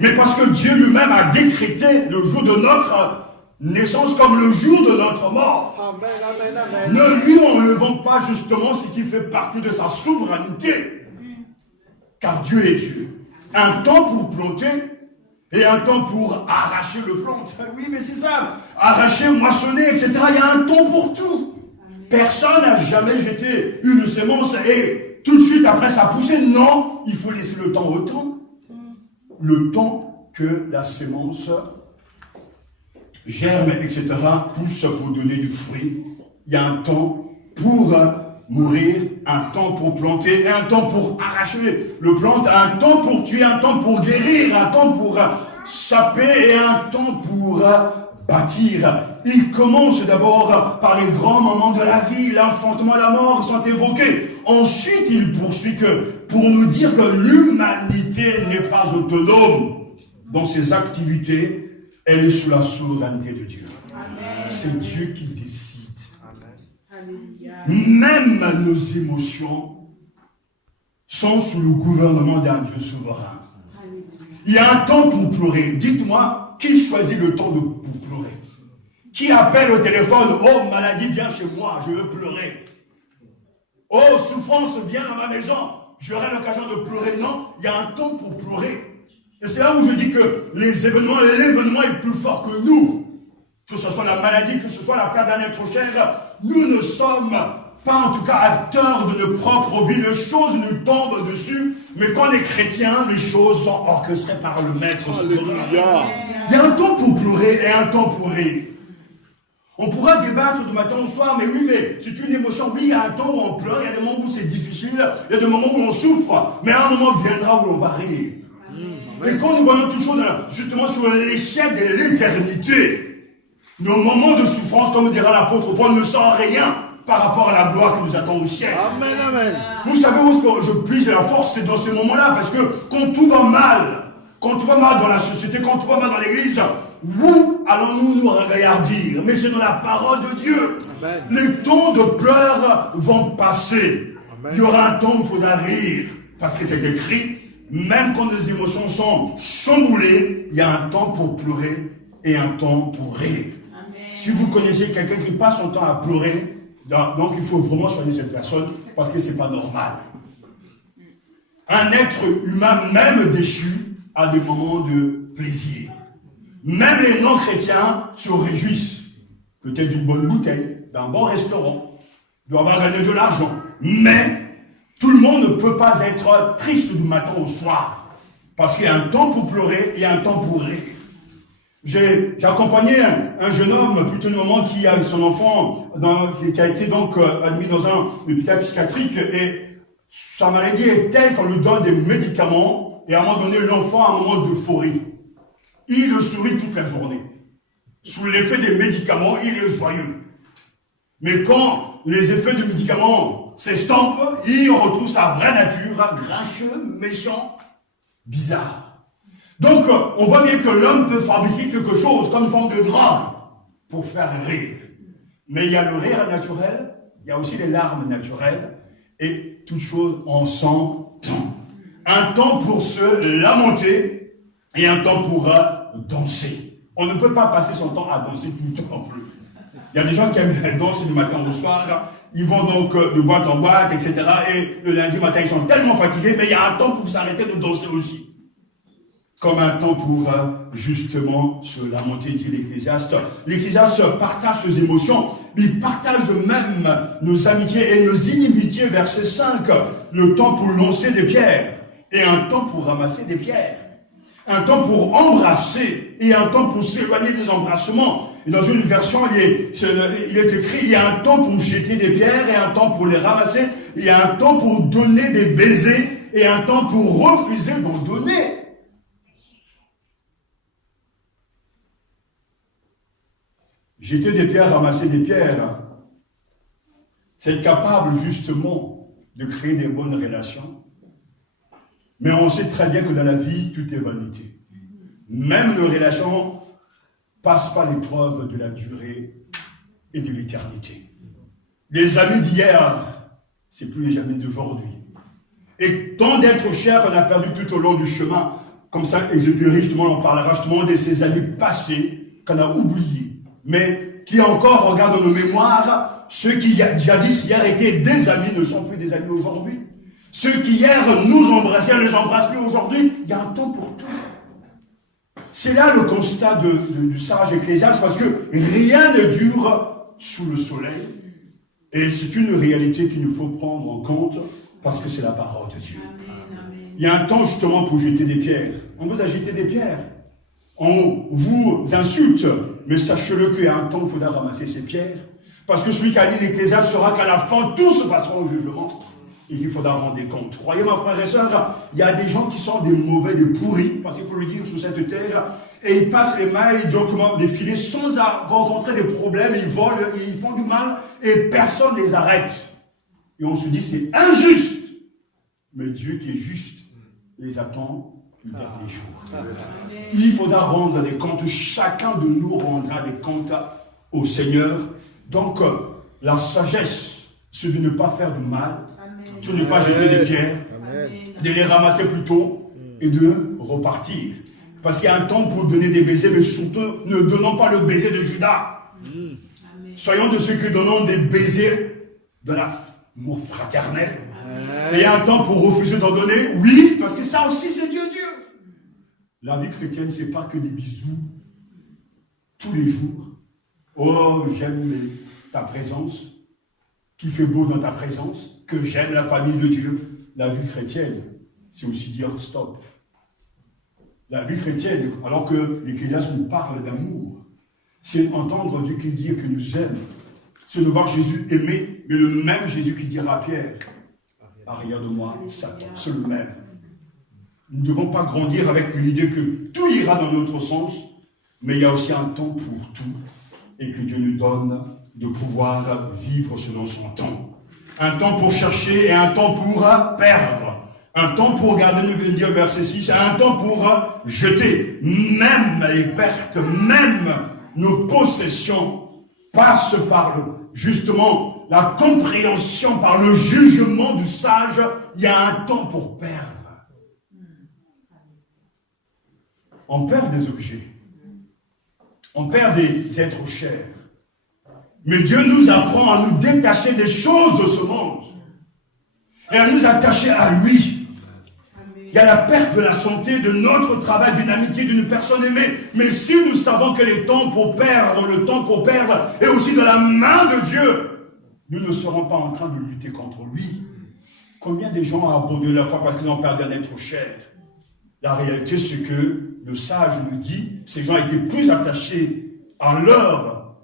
mais parce que Dieu lui-même a décrété le jour de notre naissance comme le jour de notre mort. Amen, amen, amen. Ne lui enlevons pas justement ce qui fait partie de sa souveraineté. Car Dieu est Dieu. Un temps pour planter et un temps pour arracher le plante. Oui, mais c'est ça. Arracher, moissonner, etc. Il y a un temps pour tout. Personne n'a jamais jeté une semence et tout de suite après ça a poussé. Non, il faut laisser le temps au temps. Le temps que la semence germe, etc., pousse pour donner du fruit. Il y a un temps pour mourir, un temps pour planter, et un temps pour arracher le plante, un temps pour tuer, un temps pour guérir, un temps pour saper, et un temps pour bâtir. Il commence d'abord par les grands moments de la vie, l'enfantement et la mort sont évoqués. Ensuite, il poursuit pour nous dire que l'humanité n'est pas autonome dans ses activités, elle est sous la souveraineté de Dieu. C'est Dieu qui décide. Même nos émotions sont sous le gouvernement d'un Dieu souverain. Il y a un temps pour pleurer. Dites-moi, qui choisit le temps pour pleurer? Qui appelle au téléphone, oh maladie, viens chez moi, je veux pleurer. Oh souffrance, viens à ma maison, j'aurai l'occasion de pleurer. Non, il y a un temps pour pleurer. Et c'est là où je dis que l'événement est plus fort que nous. Que ce soit la maladie, que ce soit la perte d'un être cher, nous ne sommes pas en tout cas acteurs de nos propres vies. Les choses nous tombent dessus, mais quand on est chrétien, les choses sont orchestrées par le Maître. Alléluia. Il y a un temps pour pleurer et un temps pour rire. On pourra débattre du matin au soir, mais oui, mais c'est une émotion. Oui, il y a un temps où on pleure, il y a des moments où c'est difficile, il y a des moments où on souffre, mais un moment viendra où on va rire. Et quand nous voyons toujours justement sur l'échelle de l'éternité, nos moments de souffrance, comme dira l'apôtre Paul, ne sont rien par rapport à la gloire qui nous attend au ciel. Amen, amen. Vous savez où est-ce que je puise la force? C'est dans ces moments-là, parce que quand tout va mal dans la société, quand tout va mal dans l'église, où allons-nous nous regardir? Mais c'est dans la parole de Dieu. Amen. Les temps de pleurs vont passer. Amen. Il y aura un temps où il faudra rire, parce que c'est écrit, même quand les émotions sont chamboulées, il y a un temps pour pleurer et un temps pour rire. Amen. Si vous connaissez quelqu'un qui passe son temps à pleurer, donc il faut vraiment choisir cette personne, parce que c'est pas normal. Un être humain, même déchu, a des moments de plaisir. Même les non-chrétiens se réjouissent. Peut-être d'une bonne bouteille, d'un bon restaurant, doivent avoir gagné de l'argent. Mais tout le monde ne peut pas être triste du matin au soir. Parce qu'il y a un temps pour pleurer et un temps pour rire. J'ai accompagné un jeune homme, plutôt de moment, qui a son enfant, qui a été donc admis dans un hôpital psychiatrique, et sa maladie est telle qu'on lui donne des médicaments, et à un moment donné, l'enfant a un moment d'euphorie. Il sourit toute la journée. Sous l'effet des médicaments, il est joyeux. Mais quand les effets des médicaments s'estompent, il retrouve sa vraie nature, grincheux, méchant, bizarre. Donc, on voit bien que l'homme peut fabriquer quelque chose comme une forme de drogue pour faire rire. Mais il y a le rire naturel, il y a aussi les larmes naturelles, et toute chose en son temps. Un temps pour se lamenter et un temps pour danser. On ne peut pas passer son temps à danser tout le temps non plus. Il y a des gens qui aiment danser du matin au soir, ils vont donc de boîte en boîte, etc. Et le lundi matin, ils sont tellement fatigués, mais il y a un temps pour s'arrêter de danser aussi. Comme un temps pour justement se lamenter, dit l'Ecclésiaste. L'Ecclésiaste partage ses émotions, il partage même nos amitiés et nos inimitiés, verset 5. Le temps pour lancer des pierres et un temps pour ramasser des pierres. Un temps pour embrasser et un temps pour s'éloigner des embrassements. Et dans une version, il est écrit, il y a un temps pour jeter des pierres et un temps pour les ramasser. Il y a un temps pour donner des baisers et un temps pour refuser d'en donner. Jeter des pierres, ramasser des pierres, c'est être capable justement de créer des bonnes relations. Mais on sait très bien que dans la vie, tout est vanité. Même nos relations ne passent pas l'épreuve de la durée et de l'éternité. Les amis d'hier, c'est plus les amis d'aujourd'hui. Et tant d'êtres chers qu'on a perdu tout au long du chemin, comme ça, Exupéry, justement, on parlera justement de ces amis passés qu'on a oubliés. Mais qui encore regardent nos mémoires, ceux qui jadis hier étaient des amis ne sont plus des amis aujourd'hui. Ceux qui hier nous embrassaient ne les embrassent plus aujourd'hui. Il y a un temps pour tout. C'est là le constat du sage Ecclésiaste, parce que rien ne dure sous le soleil. Et c'est une réalité qu'il nous faut prendre en compte, parce que c'est la parole de Dieu. Il y a un temps justement pour jeter des pierres. On vous a jeté des pierres. On vous insulte, mais sachez-le qu'il y a un temps où il faudra ramasser ces pierres. Parce que celui qui a dit l'Ecclésiaste sera qu'à la fin, tous passeront au jugement. Et qu'il faudra rendre compte. Croyez-moi, frères et sœurs, il y a des gens qui sont des mauvais, des pourris, parce qu'il faut le dire, sous cette terre. et ils passent les mains, ils doivent comment défiler sans rencontrer des problèmes, ils volent, ils font du mal et personne ne les arrête. Et on se dit c'est injuste. Mais Dieu qui est juste les attend le dernier jour. Il faudra rendre des comptes, chacun de nous rendra des comptes au Seigneur. Donc la sagesse, c'est de ne pas faire du mal, de ne pas jeter des pierres, de les ramasser plutôt et de repartir. Parce qu'il y a un temps pour donner des baisers, mais surtout ne donnons pas le baiser de Judas. Soyons de ceux qui donnons des baisers de l'amour fraternel. Et il y a un temps pour refuser d'en donner, oui, parce que ça aussi c'est Dieu. La vie chrétienne, c'est pas que des bisous tous les jours. Oh, j'aime ta présence, qu'il fait beau dans ta présence, que j'aime la famille de Dieu. La vie chrétienne, c'est aussi dire stop. La vie chrétienne, alors que l'Ecclésiaste nous parle d'amour, c'est entendre Dieu qui dit que nous aime. C'est de voir Jésus aimer, mais le même Jésus qui dira à Pierre, arrière de moi, Satan, c'est le même. Nous ne devons pas grandir avec l'idée que tout ira dans notre sens, mais il y a aussi un temps pour tout, et que Dieu nous donne de pouvoir vivre selon son temps. Un temps pour chercher et un temps pour perdre. Un temps pour garder, nous vient de dire verset 6, un temps pour jeter. Même les pertes, même nos possessions passent par justement la compréhension, par le jugement du sage. Il y a un temps pour perdre. On perd des objets. On perd des êtres chers. Mais Dieu nous apprend à nous détacher des choses de ce monde. Et à nous attacher à lui. Il y a la perte de la santé, de notre travail, d'une amitié, d'une personne aimée. Mais si nous savons que le temps pour perdre est aussi de la main de Dieu, nous ne serons pas en train de lutter contre lui. Combien de gens ont abandonné la foi parce qu'ils ont perdu un être cher? La réalité, c'est que le sage nous dit, ces gens étaient plus attachés à leurs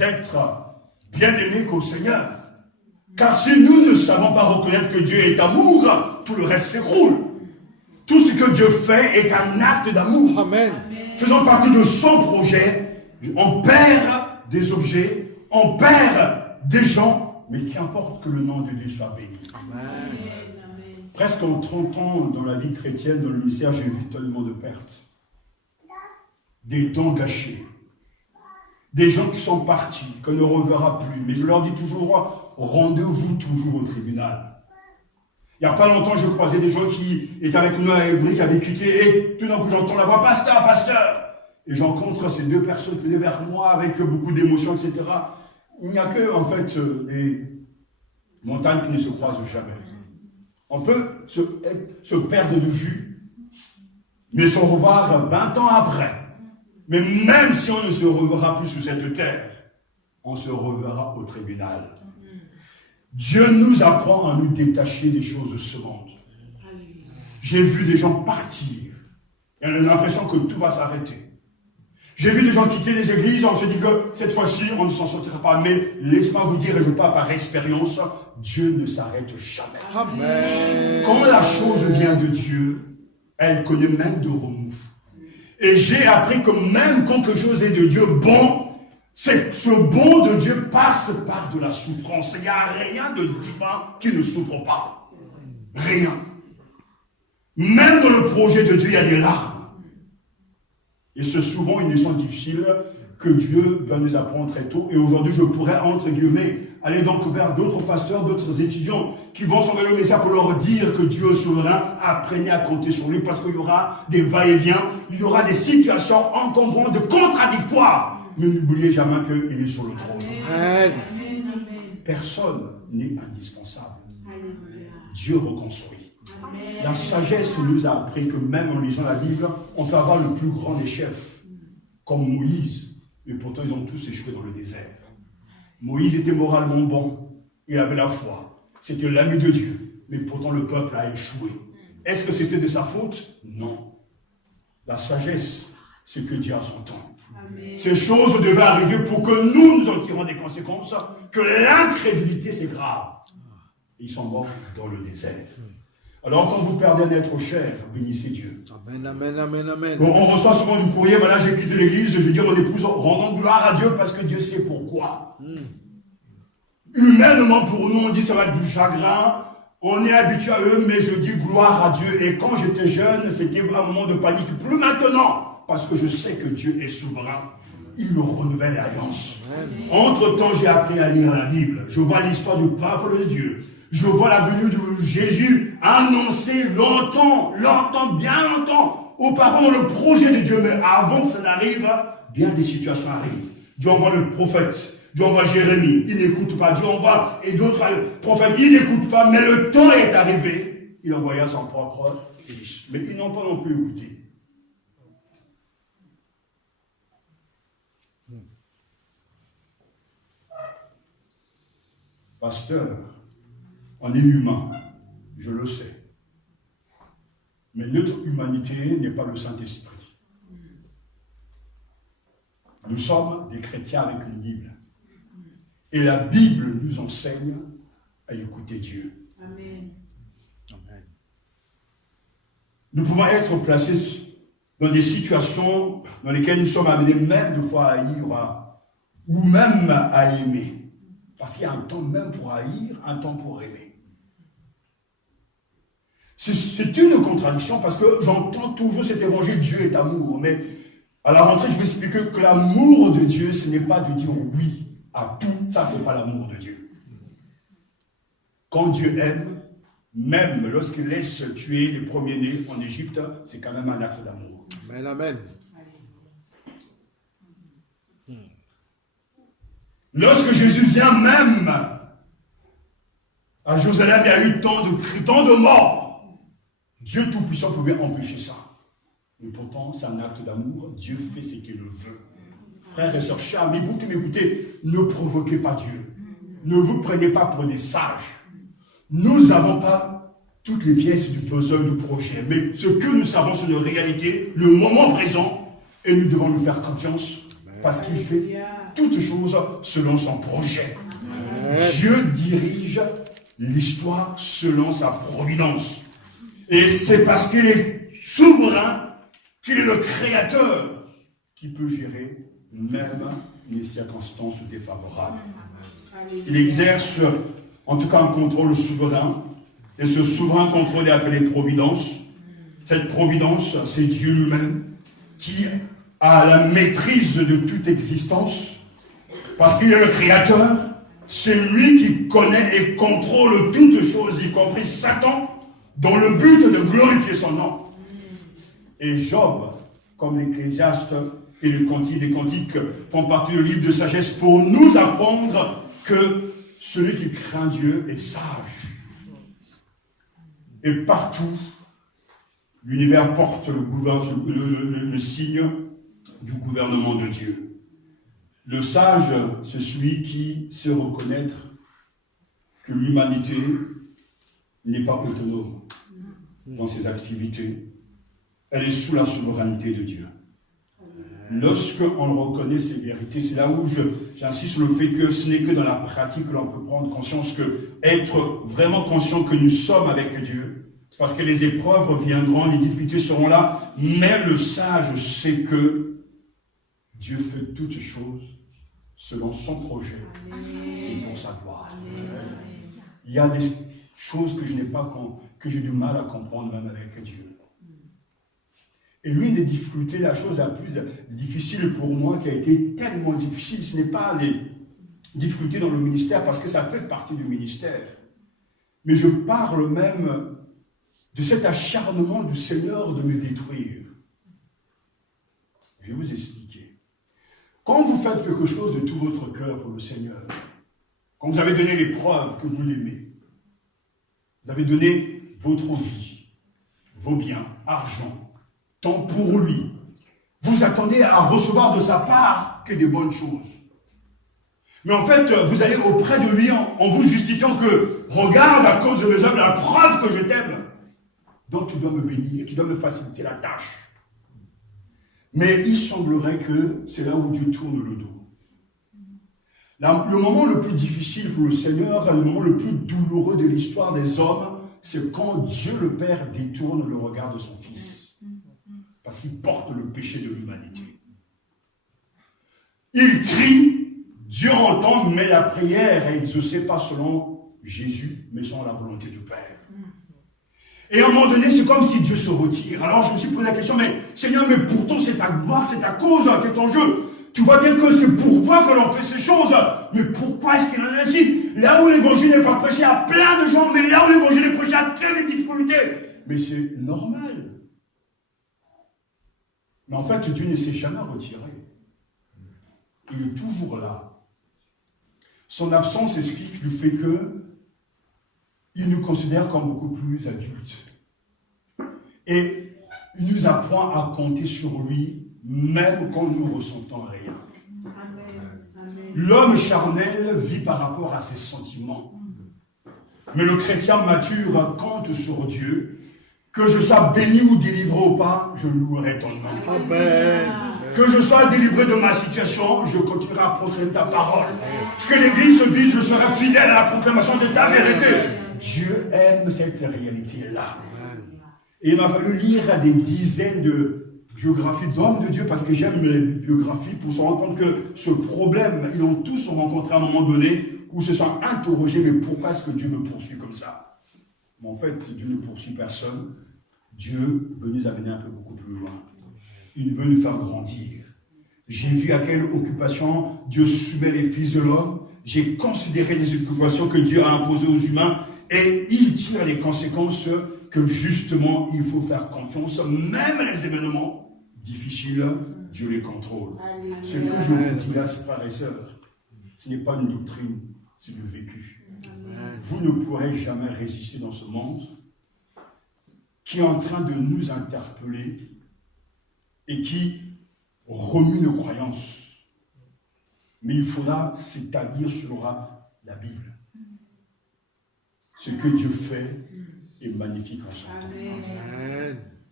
êtres bien-aimés qu'au Seigneur. Car si nous ne savons pas reconnaître que Dieu est amour, tout le reste s'écroule. Tout ce que Dieu fait est un acte d'amour. Amen. Faisant partie de son projet, on perd des objets, on perd des gens, mais qu'importe que le nom de Dieu soit béni. Amen. Presque en 30 ans dans la vie chrétienne, dans le ministère, j'ai vu tellement de pertes. Des temps gâchés. Des gens qui sont partis, qu'on ne reverra plus. Mais je leur dis toujours, rendez-vous toujours au tribunal. Il n'y a pas longtemps, je croisais des gens qui étaient avec nous à Évry, qui avaient quitté, et tout d'un coup j'entends la voix, pasteur, pasteur. Et j'encontre ces deux personnes qui venaient vers moi avec beaucoup d'émotions, etc. Il n'y a que, en fait, des montagnes qui ne se croisent jamais. On peut se perdre de vue, mais se revoir 20 ans après. Mais même si on ne se reverra plus sur cette terre, on se reverra au tribunal. Dieu nous apprend à nous détacher des choses de ce monde. J'ai vu des gens partir. Et on a l'impression que tout va s'arrêter. J'ai vu des gens quitter les églises. On se dit que cette fois-ci, on ne s'en sortira pas. Mais laisse-moi vous dire, et je parle par expérience, Dieu ne s'arrête jamais. Amen. Quand la chose vient de Dieu, elle connaît même de remous. Et j'ai appris que même quand quelque chose est de Dieu bon, ce bon de Dieu passe par de la souffrance. Il n'y a rien de divin qui ne souffre pas. Rien. Même dans le projet de Dieu, il y a des larmes. Et c'est souvent une leçon difficile que Dieu doit nous apprendre très tôt. Et aujourd'hui, je pourrais, entre guillemets, aller donc vers d'autres pasteurs, d'autres étudiants qui vont s'envoyer le message pour leur dire que Dieu est souverain. Apprenez à compter sur lui parce qu'il y aura des va-et-vient, il y aura des situations encombrantes, contradictoires. Mais n'oubliez jamais qu'il est sur le trône. Amen. Personne n'est indispensable. Dieu reconstruit. Amen. La sagesse nous a appris que même en lisant la Bible, on peut avoir le plus grand des chefs, comme Moïse. Mais pourtant, ils ont tous échoué dans le désert. Moïse était moralement bon. Il avait la foi. C'était l'ami de Dieu. Mais pourtant, le peuple a échoué. Est-ce que c'était de sa faute? Non. La sagesse, c'est que Dieu a son temps. Amen. Ces choses devaient arriver pour que nous en tirons des conséquences, que l'incrédulité c'est grave. Ils sont morts dans le désert. Alors quand vous perdez un être cher, bénissez Dieu. Amen, amen, amen, amen. On reçoit souvent du courrier, voilà, j'ai quitté l'église, je dis à mon épouse, rendons gloire à Dieu parce que Dieu sait pourquoi. Humainement pour nous, on dit ça va être du chagrin, on est habitué à eux, mais je dis gloire à Dieu. Et quand j'étais jeune, c'était un moment de panique. Plus maintenant, parce que je sais que Dieu est souverain. Il renouvelle l'alliance. Entre-temps, j'ai appris à lire la Bible. Je vois l'histoire du peuple de Dieu. Je vois la venue de Jésus annoncée longtemps, bien longtemps auparavant dans le projet de Dieu. Mais avant que ça n'arrive, bien des situations arrivent. Dieu envoie le prophète, Dieu envoie Jérémie, il n'écoute pas. Dieu envoie et d'autres prophètes, ils n'écoutent pas. Mais le temps est arrivé, il envoya son propre fils. Mais ils n'ont pas non plus écouté. Pasteur, on est humain, je le sais. Mais notre humanité n'est pas le Saint-Esprit. Nous sommes des chrétiens avec une Bible. Et la Bible nous enseigne à écouter Dieu. Amen. Amen. Nous pouvons être placés dans des situations dans lesquelles nous sommes amenés même de fois à haïr ou même à aimer. Parce qu'il y a un temps même pour haïr, un temps pour aimer. C'est une contradiction parce que j'entends toujours cet évangile, Dieu est amour. Mais à la rentrée, je vais expliquer que l'amour de Dieu, ce n'est pas de dire oui à tout. Ça, ce n'est pas l'amour de Dieu. Quand Dieu aime, même lorsqu'il laisse tuer les premiers-nés en Égypte, c'est quand même un acte d'amour. Amen, amen. Lorsque Jésus vient même à Jérusalem, il y a eu tant de cris, tant de morts. Dieu Tout-Puissant pouvait empêcher ça. Mais pourtant, c'est un acte d'amour. Dieu fait ce qu'il veut. Frères et sœurs, chers amis, vous qui m'écoutez, ne provoquez pas Dieu. Ne vous prenez pas pour des sages. Nous n'avons pas toutes les pièces du puzzle du projet. Mais ce que nous savons, c'est une réalité, le moment présent, et nous devons lui faire confiance parce qu'il fait toutes choses selon son projet. Dieu dirige l'histoire selon sa providence. Et c'est parce qu'il est souverain, qu'il est le créateur, qui peut gérer même les circonstances défavorables. Il exerce en tout cas un contrôle souverain, et ce souverain contrôle est appelé providence. Cette providence, c'est Dieu lui-même qui a la maîtrise de toute existence, parce qu'il est le créateur. C'est lui qui connaît et contrôle toutes choses, y compris Satan, dans le but de glorifier son nom. Et Job, comme l'Ecclésiaste et les Cantiques font partie du livre de sagesse pour nous apprendre que celui qui craint Dieu est sage. Et partout, l'univers porte le signe du gouvernement de Dieu. Le sage, c'est celui qui sait reconnaître que l'humanité n'est pas autonome dans ses activités. Elle est sous la souveraineté de Dieu. Lorsqu'on reconnaît ces vérités, c'est là où j'insiste sur le fait que ce n'est que dans la pratique que l'on peut prendre conscience, que être vraiment conscient que nous sommes avec Dieu, parce que les épreuves viendront, les difficultés seront là, mais le sage sait que Dieu fait toutes choses selon son projet et pour sa gloire. Il y a des choses que je n'ai pas, que j'ai du mal à comprendre même avec Dieu. Et l'une des difficultés, la chose la plus difficile pour moi, qui a été tellement difficile, ce n'est pas les difficultés dans le ministère, parce que ça fait partie du ministère. Mais je parle même de cet acharnement du Seigneur de me détruire. Je vais vous expliquer. Quand vous faites quelque chose de tout votre cœur pour le Seigneur, quand vous avez donné les preuves que vous l'aimez, vous avez donné votre vie, vos biens, argent, temps pour lui, vous attendez à recevoir de sa part que des bonnes choses. Mais en fait, vous allez auprès de lui en vous justifiant que, regarde, à cause de mes œuvres, la preuve que je t'aime. Donc tu dois me bénir, tu dois me faciliter la tâche. Mais il semblerait que c'est là où Dieu tourne le dos. Le moment le plus difficile pour le Seigneur, le moment le plus douloureux de l'histoire des hommes, c'est quand Dieu le Père détourne le regard de son Fils. Parce qu'il porte le péché de l'humanité. Il crie, Dieu entend, mais la prière est exaucée pas selon Jésus, mais selon la volonté du Père. Et à un moment donné, c'est comme si Dieu se retire. Alors je me suis posé la question, mais Seigneur, mais pourtant c'est ta gloire, c'est ta cause qui est en jeu. Tu vois bien que c'est pour toi que l'on fait ces choses. Mais pourquoi est-ce qu'il en est ainsi? Là où l'évangile n'est pas prêché à plein de gens, mais là où l'évangile est prêché à très des difficultés. Mais c'est normal. Mais en fait, Dieu ne s'est jamais retiré. Il est toujours là. Son absence explique le fait que il nous considère comme beaucoup plus adultes. Et il nous apprend à compter sur lui, même quand nous ne ressentons rien. L'homme charnel vit par rapport à ses sentiments. Mais le chrétien mature compte sur Dieu. Que je sois béni ou délivré ou pas, je louerai ton nom. Amen. Que je sois délivré de ma situation, je continuerai à proclamer ta parole. Que l'église se vide, je serai fidèle à la proclamation de ta vérité. Dieu aime cette réalité-là. Et il m'a fallu lire des dizaines de biographies d'hommes de Dieu, parce que j'aime les biographies, pour se rendre compte que ce problème, ils ont tous rencontré à un moment donné, où ils se sont interrogés, mais pourquoi est-ce que Dieu me poursuit comme ça? Mais en fait, Dieu ne poursuit personne. Dieu veut nous amener un peu beaucoup plus loin. Il veut nous faire grandir. J'ai vu à quelle occupation Dieu soumet les fils de l'homme. J'ai considéré les occupations que Dieu a imposées aux humains, et il tire les conséquences que justement il faut faire confiance. Même les événements difficiles, Dieu les contrôle. Ce que je vous dis là, frères et sœurs, ce n'est pas une doctrine, c'est du vécu. Vous ne pourrez jamais résister dans ce monde qui est en train de nous interpeller et qui remue nos croyances. Mais il faudra s'établir sur la Bible. Ce que Dieu fait est magnifique en son temps.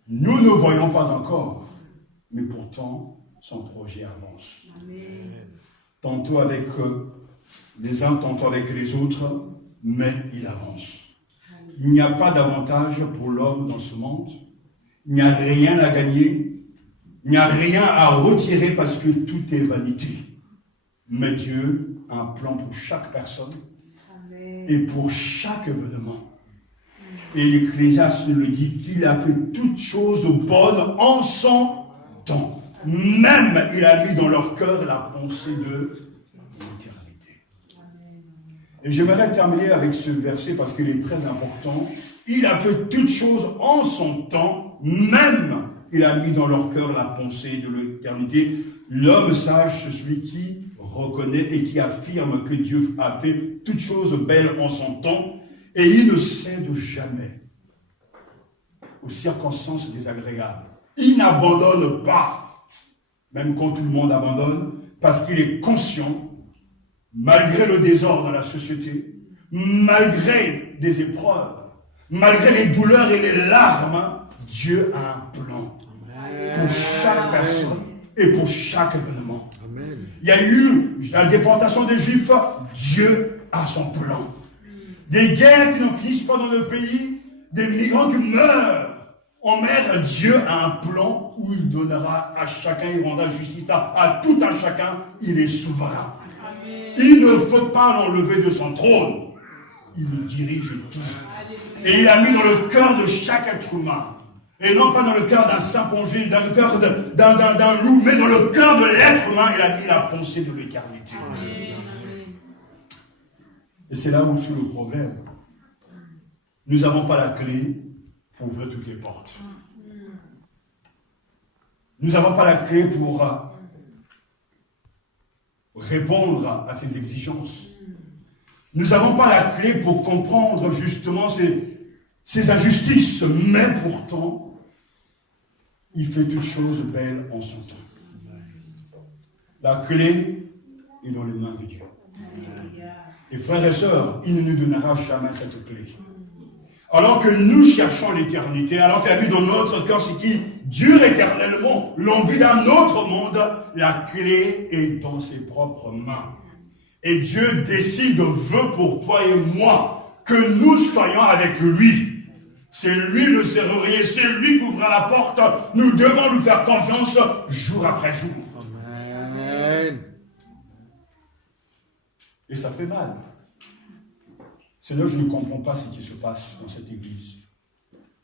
Nous ne voyons pas encore, mais pourtant, son projet avance. Tantôt avec les uns, tantôt avec les autres, mais il avance. Il n'y a pas d'avantage pour l'homme dans ce monde. Il n'y a rien à gagner. Il n'y a rien à retirer parce que tout est vanité. Mais Dieu a un plan pour chaque personne et pour chaque événement. Et l'Ecclésiaste le dit qu'il a fait toutes choses bonnes en son temps. Même il a mis dans leur cœur la pensée de l'éternité. Et j'aimerais terminer avec ce verset parce qu'il est très important. Il a fait toutes choses en son temps, même il a mis dans leur cœur la pensée de l'éternité. L'homme sage, c'est celui qui reconnaît et qui affirme que Dieu a fait toutes choses belles en son temps, et il ne cède jamais aux circonstances désagréables. Il n'abandonne pas, même quand tout le monde abandonne, parce qu'il est conscient, malgré le désordre dans la société, malgré des épreuves, malgré les douleurs et les larmes, Dieu a un plan pour chaque personne et pour chaque événement. Il y a eu la déportation des Juifs, Dieu a son plan. Des guerres qui n'en finissent pas dans le pays, des migrants qui meurent en mer, Dieu a un plan où il donnera à chacun, il rendra justice à tout un chacun, il est souverain. Il ne faut pas l'enlever de son trône, il dirige tout. Et il a mis dans le cœur de chaque être humain, et non pas dans le cœur d'un saint-pongé, dans le cœur d'un loup, mais dans le cœur de l'être humain, il a mis la pensée de l'éternité. Et c'est là où tout le problème. Nous n'avons pas la clé pour ouvrir toutes les portes. Nous n'avons pas la clé pour répondre à ces exigences. Nous n'avons pas la clé pour comprendre justement ces injustices, mais pourtant, il fait toutes choses belles en son temps. La clé est dans les mains de Dieu. Et frères et sœurs, il ne nous donnera jamais cette clé. Alors que nous cherchons l'éternité, alors qu'il a mis dans notre cœur ce qui dure éternellement, l'envie d'un autre monde, la clé est dans ses propres mains. Et Dieu décide, veut pour toi et moi, que nous soyons avec lui. C'est lui le serrurier, c'est lui qui ouvrira la porte. Nous devons lui faire confiance jour après jour. Amen. Et ça fait mal. Seigneur, je ne comprends pas ce qui se passe dans cette église.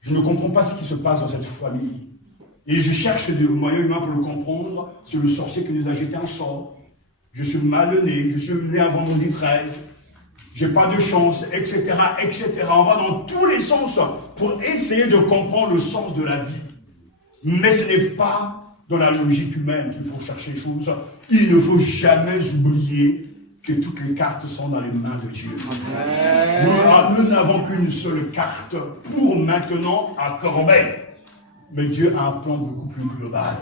Je ne comprends pas ce qui se passe dans cette famille. Et je cherche des moyens humains pour le comprendre. C'est le sorcier qui nous a jeté un sort. Je suis mal né, je suis né un vendredi 13. J'ai pas de chance, etc., etc. On va dans tous les sens pour essayer de comprendre le sens de la vie. Mais ce n'est pas dans la logique humaine qu'il faut chercher les choses. Il ne faut jamais oublier que toutes les cartes sont dans les mains de Dieu. Nous n'avons qu'une seule carte pour maintenant à Corbeil. Mais Dieu a un plan beaucoup plus global.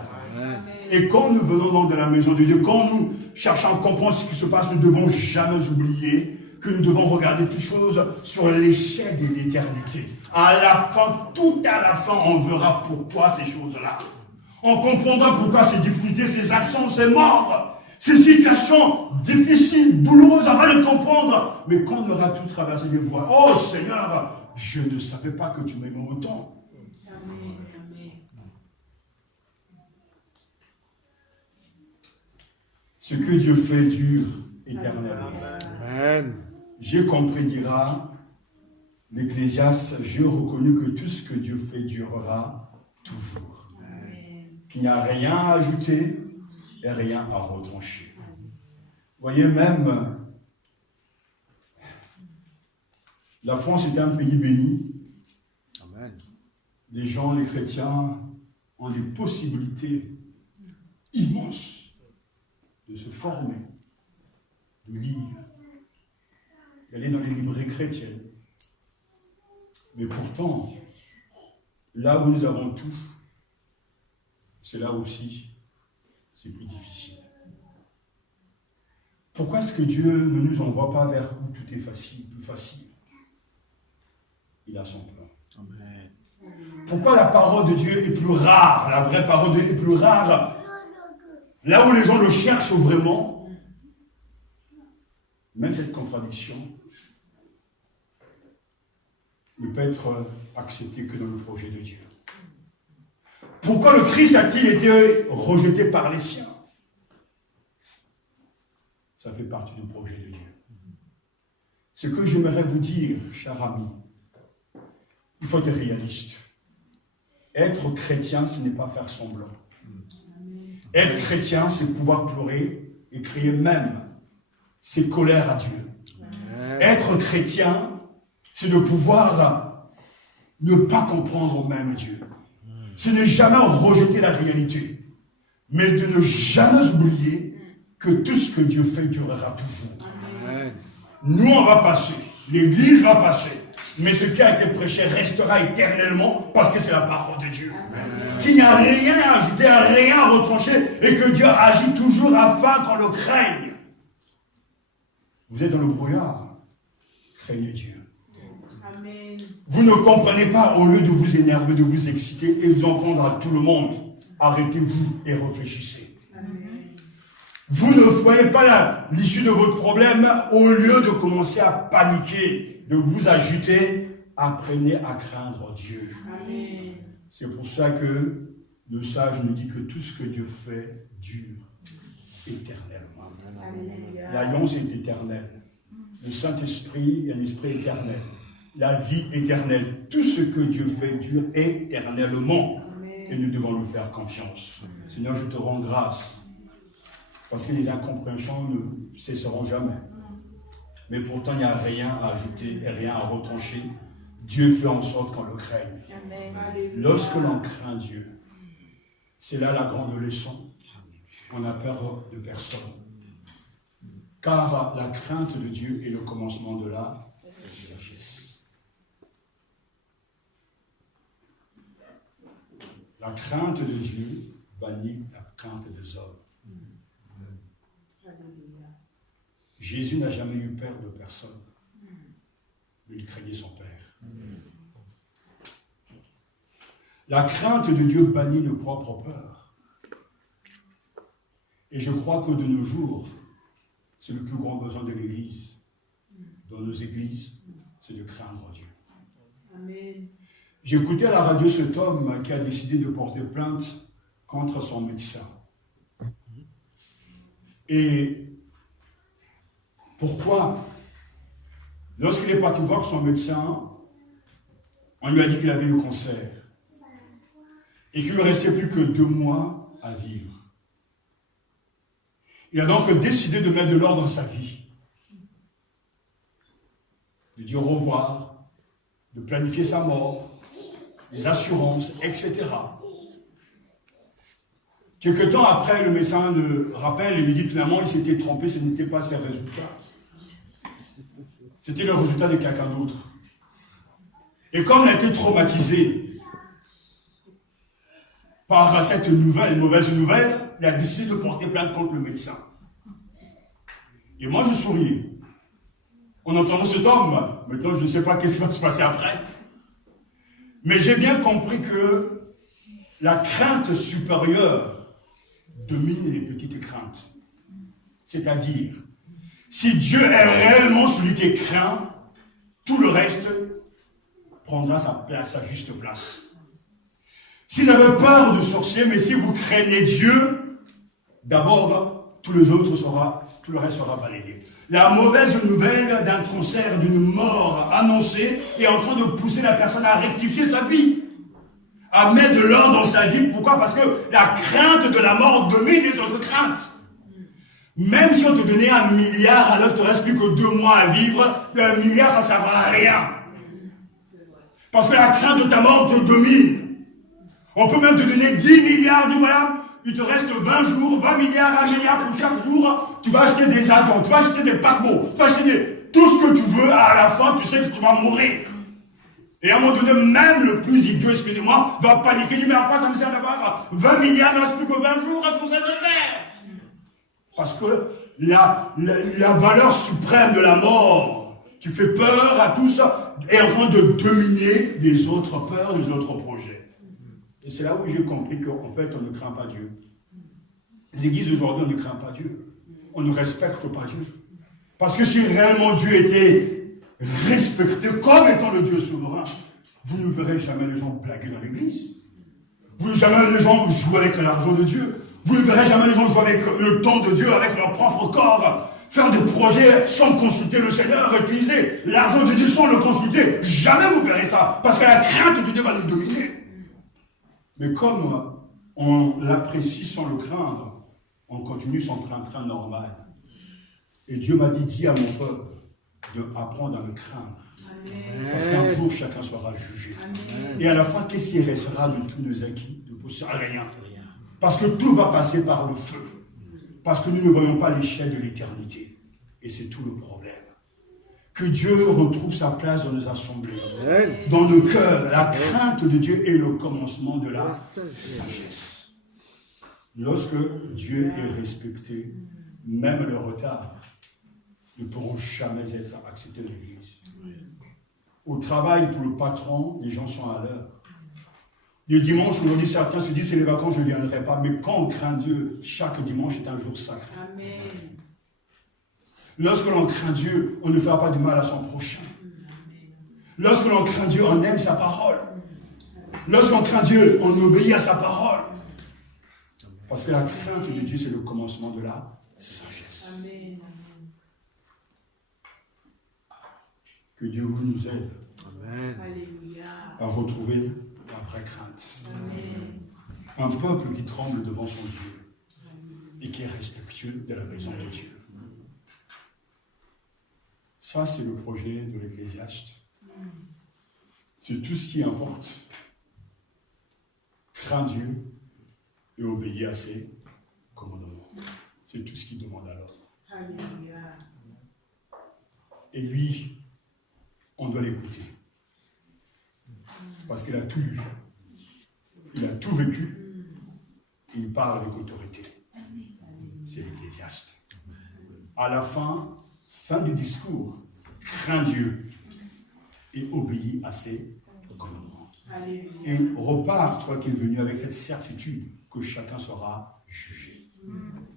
Et quand nous venons donc de la maison de Dieu, quand nous cherchons à comprendre ce qui se passe, nous ne devons jamais oublier que nous devons regarder toutes choses sur l'échelle de l'éternité. À la fin, tout à la fin, on verra pourquoi ces choses-là. On comprendra pourquoi ces difficultés, ces absences, ces morts, ces situations difficiles, douloureuses, on va les comprendre. Mais quand on aura tout traversé des voies, oh Seigneur, je ne savais pas que tu m'aimais autant. Ce que Dieu fait dure éternellement. Amen. J'ai compris, dira l'Ecclésiaste, j'ai reconnu que tout ce que Dieu fait durera toujours. Qu'il n'y a rien à ajouter et rien à retrancher. Vous voyez, même la France est un pays béni. Amen. Les gens, les chrétiens, ont des possibilités immenses de se former, de lire, d'aller dans les librairies chrétiennes. Mais pourtant, là où nous avons tout, c'est là aussi, c'est plus difficile. Pourquoi est-ce que Dieu ne nous envoie pas vers où tout est facile, plus facile? Il a son plan. Amen. Pourquoi la parole de Dieu est plus rare, la vraie parole de Dieu est plus rare, là où les gens le cherchent vraiment? Même cette contradiction ne peut être acceptée que dans le projet de Dieu. Pourquoi le Christ a-t-il été rejeté par les siens? Ça fait partie du projet de Dieu. Ce que j'aimerais vous dire, chers amis, il faut être réaliste. Être chrétien, ce n'est pas faire semblant. Être chrétien, c'est pouvoir pleurer et crier même ses colères à Dieu. Être chrétien, c'est de pouvoir ne pas comprendre même Dieu. Ce n'est jamais rejeter la réalité, mais de ne jamais oublier que tout ce que Dieu fait durera toujours. Amen. Nous, on va passer, l'Église va passer, mais ce qui a été prêché restera éternellement parce que c'est la parole de Dieu. Qu'il n'y a rien à ajouter, rien à retrancher, et que Dieu agit toujours afin qu'on le craigne. Vous êtes dans le brouillard, craignez Dieu. Amen. Vous ne comprenez pas, au lieu de vous énerver, de vous exciter et de vous en prendre à tout le monde, arrêtez-vous et réfléchissez. Amen. Vous ne voyez pas l'issue de votre problème, au lieu de commencer à paniquer, de vous agiter, apprenez à craindre Dieu. Amen. C'est pour ça que le sage nous dit que tout ce que Dieu fait dure éternellement. Alléluia. L'alliance est éternelle. Le Saint-Esprit est un esprit éternel. La vie éternelle. Tout ce que Dieu fait dure éternellement. Amen. Et nous devons lui faire confiance. Seigneur, je te rends grâce. Parce que les incompréhensions ne cesseront jamais. Mais pourtant, il n'y a rien à ajouter et rien à retrancher. Dieu fait en sorte qu'on le craigne. Amen. Alléluia. Lorsque l'on craint Dieu, c'est là la grande leçon. On n'a peur de personne. Car la crainte de Dieu est le commencement de la sagesse. La crainte de Dieu bannit la crainte des hommes. Alléluia. Jésus n'a jamais eu peur de personne, mais il craignait son Père. La crainte de Dieu bannit nos propres peurs. Et je crois que de nos jours, c'est le plus grand besoin de l'Église. Dans nos églises, c'est de craindre Dieu. Amen. J'écoutais à la radio cet homme qui a décidé de porter plainte contre son médecin. Et pourquoi? Lorsqu'il est parti voir son médecin, on lui a dit qu'il avait le cancer et qu'il ne restait plus que 2 mois à vivre. Il a donc décidé de mettre de l'ordre dans sa vie, de dire au revoir, de planifier sa mort, les assurances, etc. Quelque temps après, le médecin le rappelle et lui dit que finalement il s'était trompé, ce n'était pas ses résultats. C'était le résultat de quelqu'un d'autre. Et comme il a été traumatisé par cette mauvaise nouvelle, il a décidé de porter plainte contre le médecin. Et moi je souriais. En entendant cet homme, maintenant je ne sais pas qu'est-ce qui va se passer après. Mais j'ai bien compris que la crainte supérieure domine les petites craintes. C'est-à-dire, si Dieu est réellement celui qui est craint, tout le reste prendra sa place, sa juste place. Si vous avez peur de sorcier, mais si vous craignez Dieu, d'abord, tout le reste sera balayé. La mauvaise nouvelle d'un cancer, d'une mort annoncée est en train de pousser la personne à rectifier sa vie, à mettre de l'ordre dans sa vie. Pourquoi? Parce que la crainte de la mort domine les autres craintes. Même si on te donnait 1 milliard alors qu'il ne te reste plus que 2 mois à vivre, 1 milliard ça ne servira à rien. Parce que la crainte de ta mort te domine. On peut même te donner 10 milliards, dis voilà, il te reste 20 jours, 20 milliards, 1 milliard pour chaque jour, tu vas acheter des avions, tu vas acheter des paquebots, tu vas acheter tout ce que tu veux, à la fin, tu sais que tu vas mourir. Et à un moment donné, même le plus idiot, excusez-moi, va paniquer, il dit, mais à quoi ça me sert d'avoir 20 milliards, il ne reste plus que 20 jours sur cette terre? Parce que la valeur suprême de la mort, qui fait peur à tous, est en train de dominer les autres peurs, les autres projets. Et c'est là où j'ai compris qu'en fait, on ne craint pas Dieu. Les églises d'aujourd'hui, on ne craint pas Dieu. On ne respecte pas Dieu. Parce que si réellement Dieu était respecté comme étant le Dieu souverain, vous ne verrez jamais les gens blaguer dans l'église. Vous ne verrez jamais les gens jouer avec l'argent de Dieu. Vous ne verrez jamais les gens jouer avec le temps de Dieu, avec leur propre corps. Faire des projets sans consulter le Seigneur, utiliser l'argent de Dieu sans le consulter. Jamais vous verrez ça. Parce que la crainte de Dieu va nous dominer. Mais comme on l'apprécie sans le craindre, on continue son train-train normal. Et Dieu m'a dit, dis à mon peuple d'apprendre à me craindre. Amen. Parce qu'un jour, chacun sera jugé. Amen. Et à la fin, qu'est-ce qui restera de tous nos acquis? De rien. Parce que tout va passer par le feu. Parce que nous ne voyons pas l'échelle de l'éternité. Et c'est tout le problème. Que Dieu retrouve sa place dans nos assemblées, dans nos cœurs. La crainte de Dieu est le commencement de la sagesse. Lorsque Dieu est respecté, même le retard ne pourront jamais être acceptés de l'Église. Au travail, pour le patron, les gens sont à l'heure. Le dimanche, aujourd'hui, certains se disent, c'est les vacances, je ne viendrai pas. Mais quand on craint Dieu, chaque dimanche est un jour sacré. Amen. Lorsque l'on craint Dieu, on ne fera pas du mal à son prochain. Lorsque l'on craint Dieu, on aime sa parole. Lorsqu'on craint Dieu, on obéit à sa parole. Parce que la crainte de Dieu, c'est le commencement de la sagesse. Amen. Que Dieu vous nous aide. Amen. À retrouver la vraie crainte. Amen. Un peuple qui tremble devant son Dieu et qui est respectueux de la maison de Dieu. Ça, c'est le projet de l'Ecclésiaste. C'est tout ce qui importe. Crains Dieu et obéis à ses commandements. C'est tout ce qu'il demande à l'homme. Et lui, on doit l'écouter. Parce qu'il a tout lu. Il a tout vécu. Il parle avec autorité. C'est l'Ecclésiaste. À la fin du discours, crains Dieu et obéis à ses commandements. Et repars, toi qui es venu avec cette certitude que chacun sera jugé.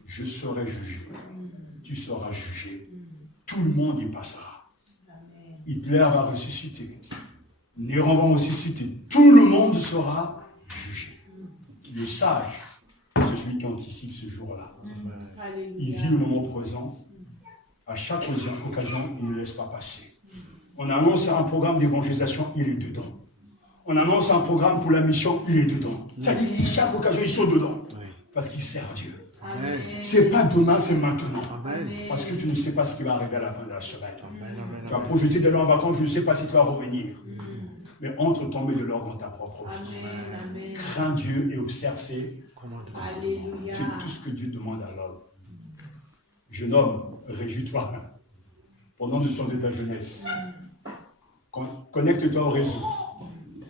Je serai jugé. Tu seras jugé. Tout le monde y passera. Hitler va ressusciter. Néron va aussi citer, tout le monde sera jugé. Le sage, c'est celui qui anticipe ce jour-là. Il vit le moment présent. À chaque occasion, il ne laisse pas passer. On annonce un programme d'évangélisation, il est dedans. On annonce un programme pour la mission, il est dedans. C'est-à-dire, chaque occasion, ils sont dedans. Parce qu'ils servent Dieu. C'est pas demain, c'est maintenant. Parce que tu ne sais pas ce qui va arriver à la fin de la semaine. Tu as projeté de l'or en vacances, je ne sais pas si tu vas revenir. Mais entre tomber de l'or dans ta propre vie. Crains Dieu et observe ses commandements. C'est tout ce que Dieu demande à l'homme. Jeune homme, réjouis-toi. Pendant le temps de ta jeunesse, connecte-toi au réseau.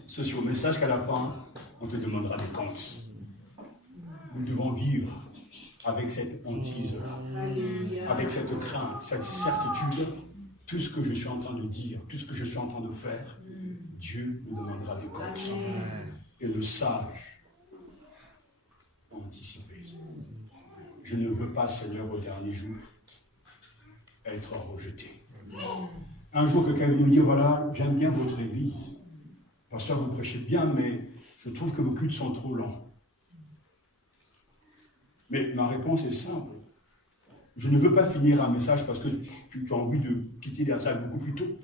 Ceci au message qu'à la fin, on te demandera des comptes. Nous devons vivre avec cette hantise-là, avec cette crainte, cette certitude. Tout ce que je suis en train de dire, tout ce que je suis en train de faire, Dieu nous demandera des comptes. Et le sage anticiper. Je ne veux pas, Seigneur, au dernier jour, être rejeté. Un jour, quelqu'un me dit, voilà, j'aime bien votre église. Pasteur, vous prêchez bien, mais je trouve que vos cultes sont trop lents. Mais ma réponse est simple. Je ne veux pas finir un message parce que tu as envie de quitter la salle beaucoup plus tôt.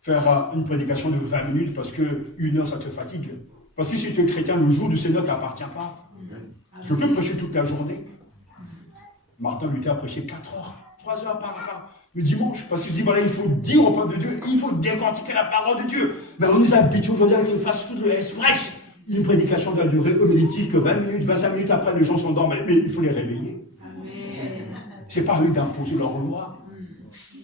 Faire une prédication de 20 minutes parce que 1 heure, ça te fatigue. Parce que si tu es chrétien, le jour du Seigneur ne t'appartient pas. Je peux prêcher toute la journée. Martin Luther a prêché 4 heures, 3 heures par le dimanche. Parce qu'il dit, voilà, il faut dire au peuple de Dieu, il faut décortiquer la parole de Dieu. Mais on nous habitue aujourd'hui avec le fast-food, le express. Une prédication doit durer homilétique 20 minutes, 25 minutes après, les gens s'endorment. Mais il faut les réveiller. Ce n'est pas eux d'imposer leur loi.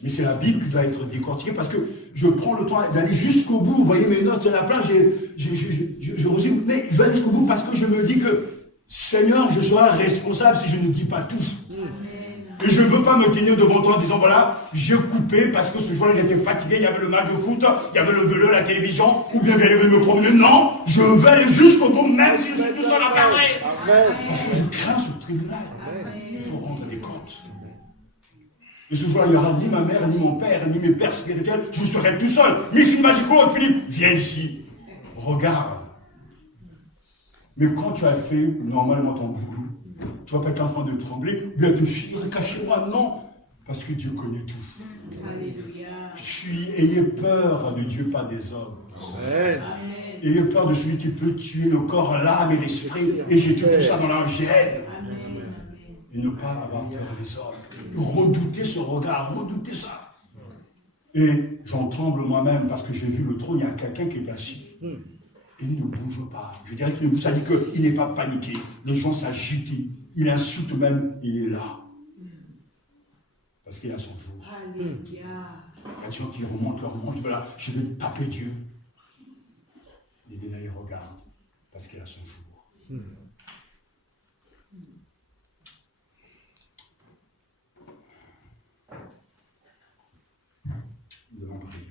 Mais c'est la Bible qui doit être décortiquée parce que je prends le temps d'aller jusqu'au bout. Vous voyez mes notes, il y en a plein, je résume. Mais je vais aller jusqu'au bout parce que je me dis que, Seigneur, je serai responsable si je ne dis pas tout. Et je ne veux pas me tenir devant toi en disant, voilà, j'ai coupé parce que ce jour-là, j'étais fatigué, il y avait le match de foot, il y avait le vélo, la télévision, ou bien j'allais me promener. Non, je vais aller jusqu'au bout, même si je suis tout seul à parler. Parce que je crains ce tribunal. Il faut rendre des comptes. Et ce jour-là, il n'y aura ni ma mère, ni mon père, ni mes pères spirituels. Je serai tout seul. Michel Magico, Philippe, viens ici. Regarde. Mais quand tu as fait normalement ton boulot, tu vas pas être en train de trembler, bien te fuir, cachez-moi, non. Parce que Dieu connaît tout. Alléluia. Ayez peur de Dieu, pas des hommes. Amen. Ayez peur de celui qui peut tuer le corps, l'âme et l'esprit, et jeter tout ça dans la gêne. Et ne pas avoir peur des hommes. Redouter ce regard, redouter ça. Et j'en tremble moi-même parce que j'ai vu le trône, il y a quelqu'un qui est assis. Il ne bouge pas. Je dirais qu'il ça dit qu'il n'est pas paniqué. Les gens s'agitent. Il insulte même, il est là. Parce qu'il a son jour. Il y a des gens qui remontent leur montre. Voilà, je vais taper Dieu. Il est là, il regarde. Parce qu'il a son jour. Nous devons prier.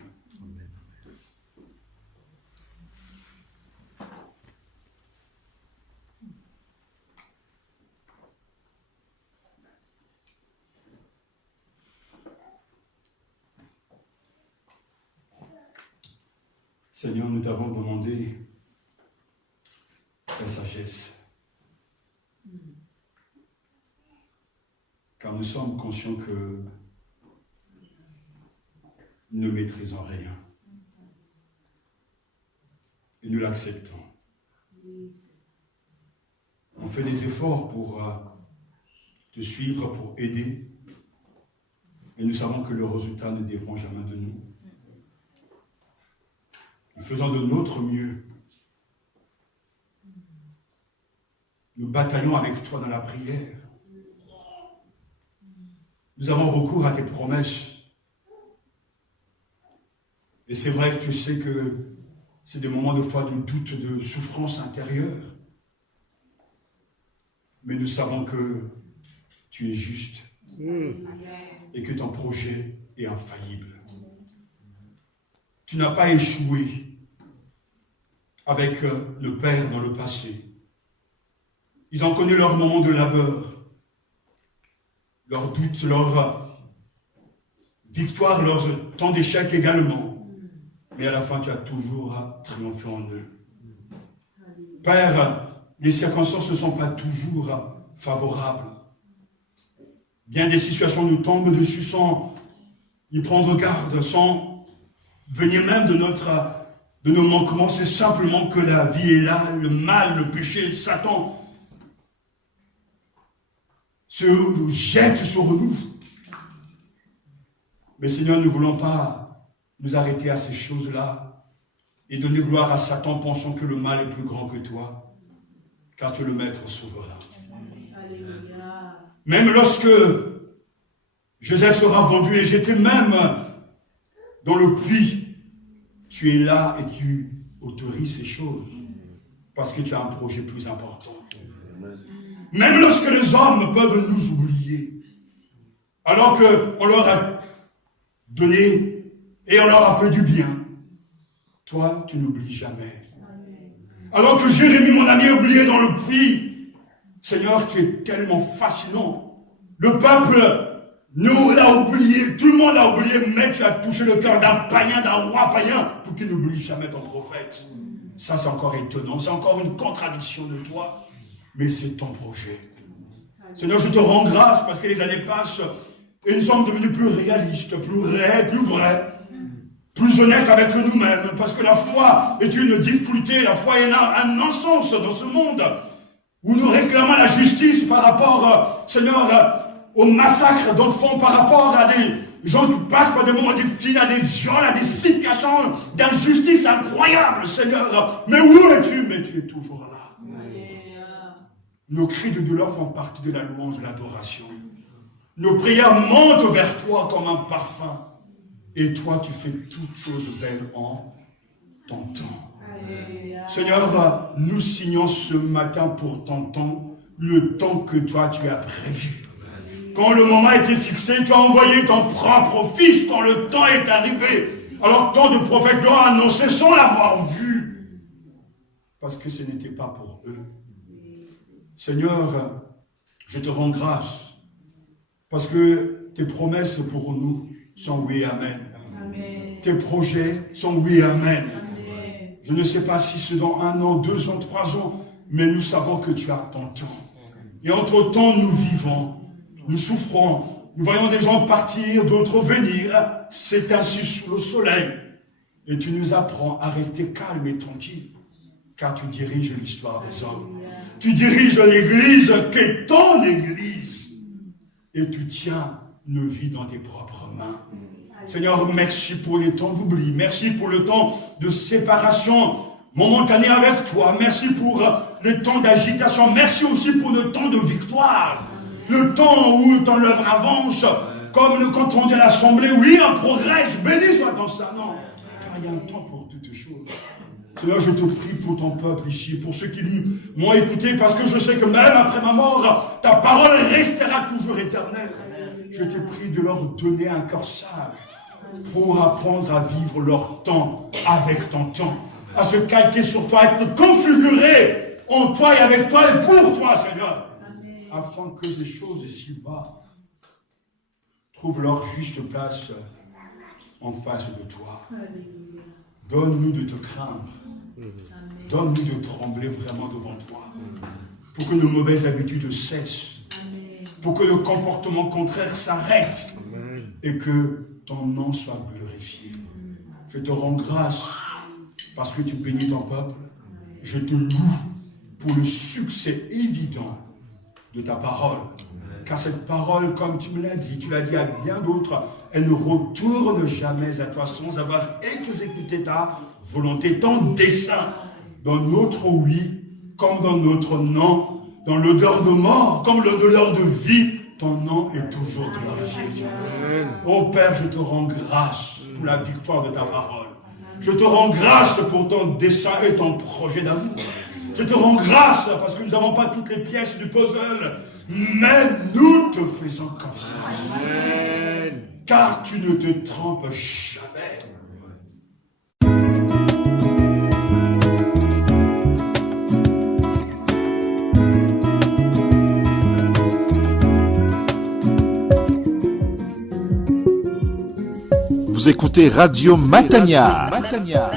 Seigneur, nous t'avons demandé ta sagesse. Car nous sommes conscients que nous ne maîtrisons rien. Et nous l'acceptons. On fait des efforts pour te suivre, pour aider. Et nous savons que le résultat ne dépend jamais de nous. Nous faisons de notre mieux. Nous bataillons avec toi dans la prière. Nous avons recours à tes promesses. Et c'est vrai que tu sais que c'est des moments de foi de doute, de souffrance intérieure. Mais nous savons que tu es juste et que ton projet est infaillible. Tu n'as pas échoué avec le Père dans le passé. Ils ont connu leur moment de labeur, leurs doutes, leurs victoires, leurs temps d'échec également. mais à la fin, tu as toujours triomphé en eux. Père, les circonstances ne sont pas toujours favorables. Bien des situations nous tombent dessus sans y prendre garde, sans venir même de nos manquements. C'est simplement que la vie est là, le mal, le péché, Satan se jette sur nous. Mais Seigneur, nous ne voulons pas nous arrêter à ces choses-là et donner gloire à Satan pensant que le mal est plus grand que toi, car tu es le maître souverain. Alléluia. Même lorsque Joseph sera vendu et j'étais même dans le puits, tu es là et tu autorises ces choses parce que tu as un projet plus important. Même lorsque les hommes peuvent nous oublier, alors qu'on leur a donné et on leur a fait du bien, toi, tu n'oublies jamais. Alors que Jérémie, mon ami, est oublié dans le puits, Seigneur, tu es tellement fascinant. Le peuple nous l'a oublié, tout le monde l'a oublié, mais tu as touché le cœur d'un païen, d'un roi païen, pour qu'il n'oublie jamais ton prophète. Ça, c'est encore étonnant, c'est encore une contradiction de toi, mais c'est ton projet. Seigneur, je te rends grâce parce que les années passent et nous sommes devenus plus réalistes, plus réels, plus vrais, plus honnêtes avec nous-mêmes, parce que la foi est une difficulté, la foi est un non-sens dans ce monde, où nous réclamons la justice par rapport, Seigneur, au massacre d'enfants, par rapport à des gens qui passent par des moments difficiles, à des viols, à des situations d'injustice incroyables, Seigneur. Mais où es-tu? Mais tu es toujours là. Nos cris de douleur font partie de la louange, de l'adoration. Nos prières montent vers toi comme un parfum. Et toi, tu fais toutes choses belles en ton temps. Seigneur, nous signons ce matin pour ton temps, le temps que toi, tu as prévu. Quand le moment a été fixé, tu as envoyé ton propre fils quand le temps est arrivé. Alors tant de prophètes l'ont annoncé sans l'avoir vu. Parce que ce n'était pas pour eux. Seigneur, je te rends grâce. Parce que tes promesses pour nous sont oui, amen. Amen. Tes projets sont oui, amen. Amen. Je ne sais pas si c'est dans 1 an, 2 ans, 3 ans, mais nous savons que tu as ton temps. Et entre-temps, nous vivons. Nous souffrons, nous voyons des gens partir, d'autres venir, c'est ainsi sous le soleil. Et tu nous apprends à rester calme et tranquille, car tu diriges l'histoire des hommes. Tu diriges l'église qu'est ton église. Et tu tiens nos vies dans tes propres mains. Seigneur, merci pour les temps d'oubli, merci pour le temps de séparation momentanée avec toi, merci pour le temps d'agitation, merci aussi pour le temps de victoire. Le temps où ton œuvre avance, comme le compte rendu à l'Assemblée, oui, on progresse, béni soit ton Saint nom. Car il y a un temps pour toutes choses. Seigneur, je te prie pour ton peuple ici, pour ceux qui m'ont écouté, parce que je sais que même après ma mort, ta parole restera toujours éternelle. Je te prie de leur donner un cœur sage pour apprendre à vivre leur temps avec ton temps, à se calquer sur toi, à être configuré en toi et avec toi et pour toi, Seigneur. Afin que les choses ici-bas trouvent leur juste place en face de toi. Donne-nous de te craindre. Donne-nous de trembler vraiment devant toi. Pour que nos mauvaises habitudes cessent. Pour que le comportement contraire s'arrête. Et que ton nom soit glorifié. Je te rends grâce parce que tu bénis ton peuple. Je te loue pour le succès évident de ta parole. Car cette parole, comme tu me l'as dit, tu l'as dit à bien d'autres, elle ne retourne jamais à toi sans avoir exécuté ta volonté, ton dessein, dans notre oui, comme dans notre non, dans l'odeur de mort, comme l'odeur de vie, ton nom est toujours glorifié. Ô Père, je te rends grâce pour la victoire de ta parole. Je te rends grâce pour ton dessein et ton projet d'amour. Je te rends grâce parce que nous n'avons pas toutes les pièces du puzzle, mais nous te faisons confiance. Amen. Car tu ne te trompes jamais. Vous écoutez Radio Matania. Matania.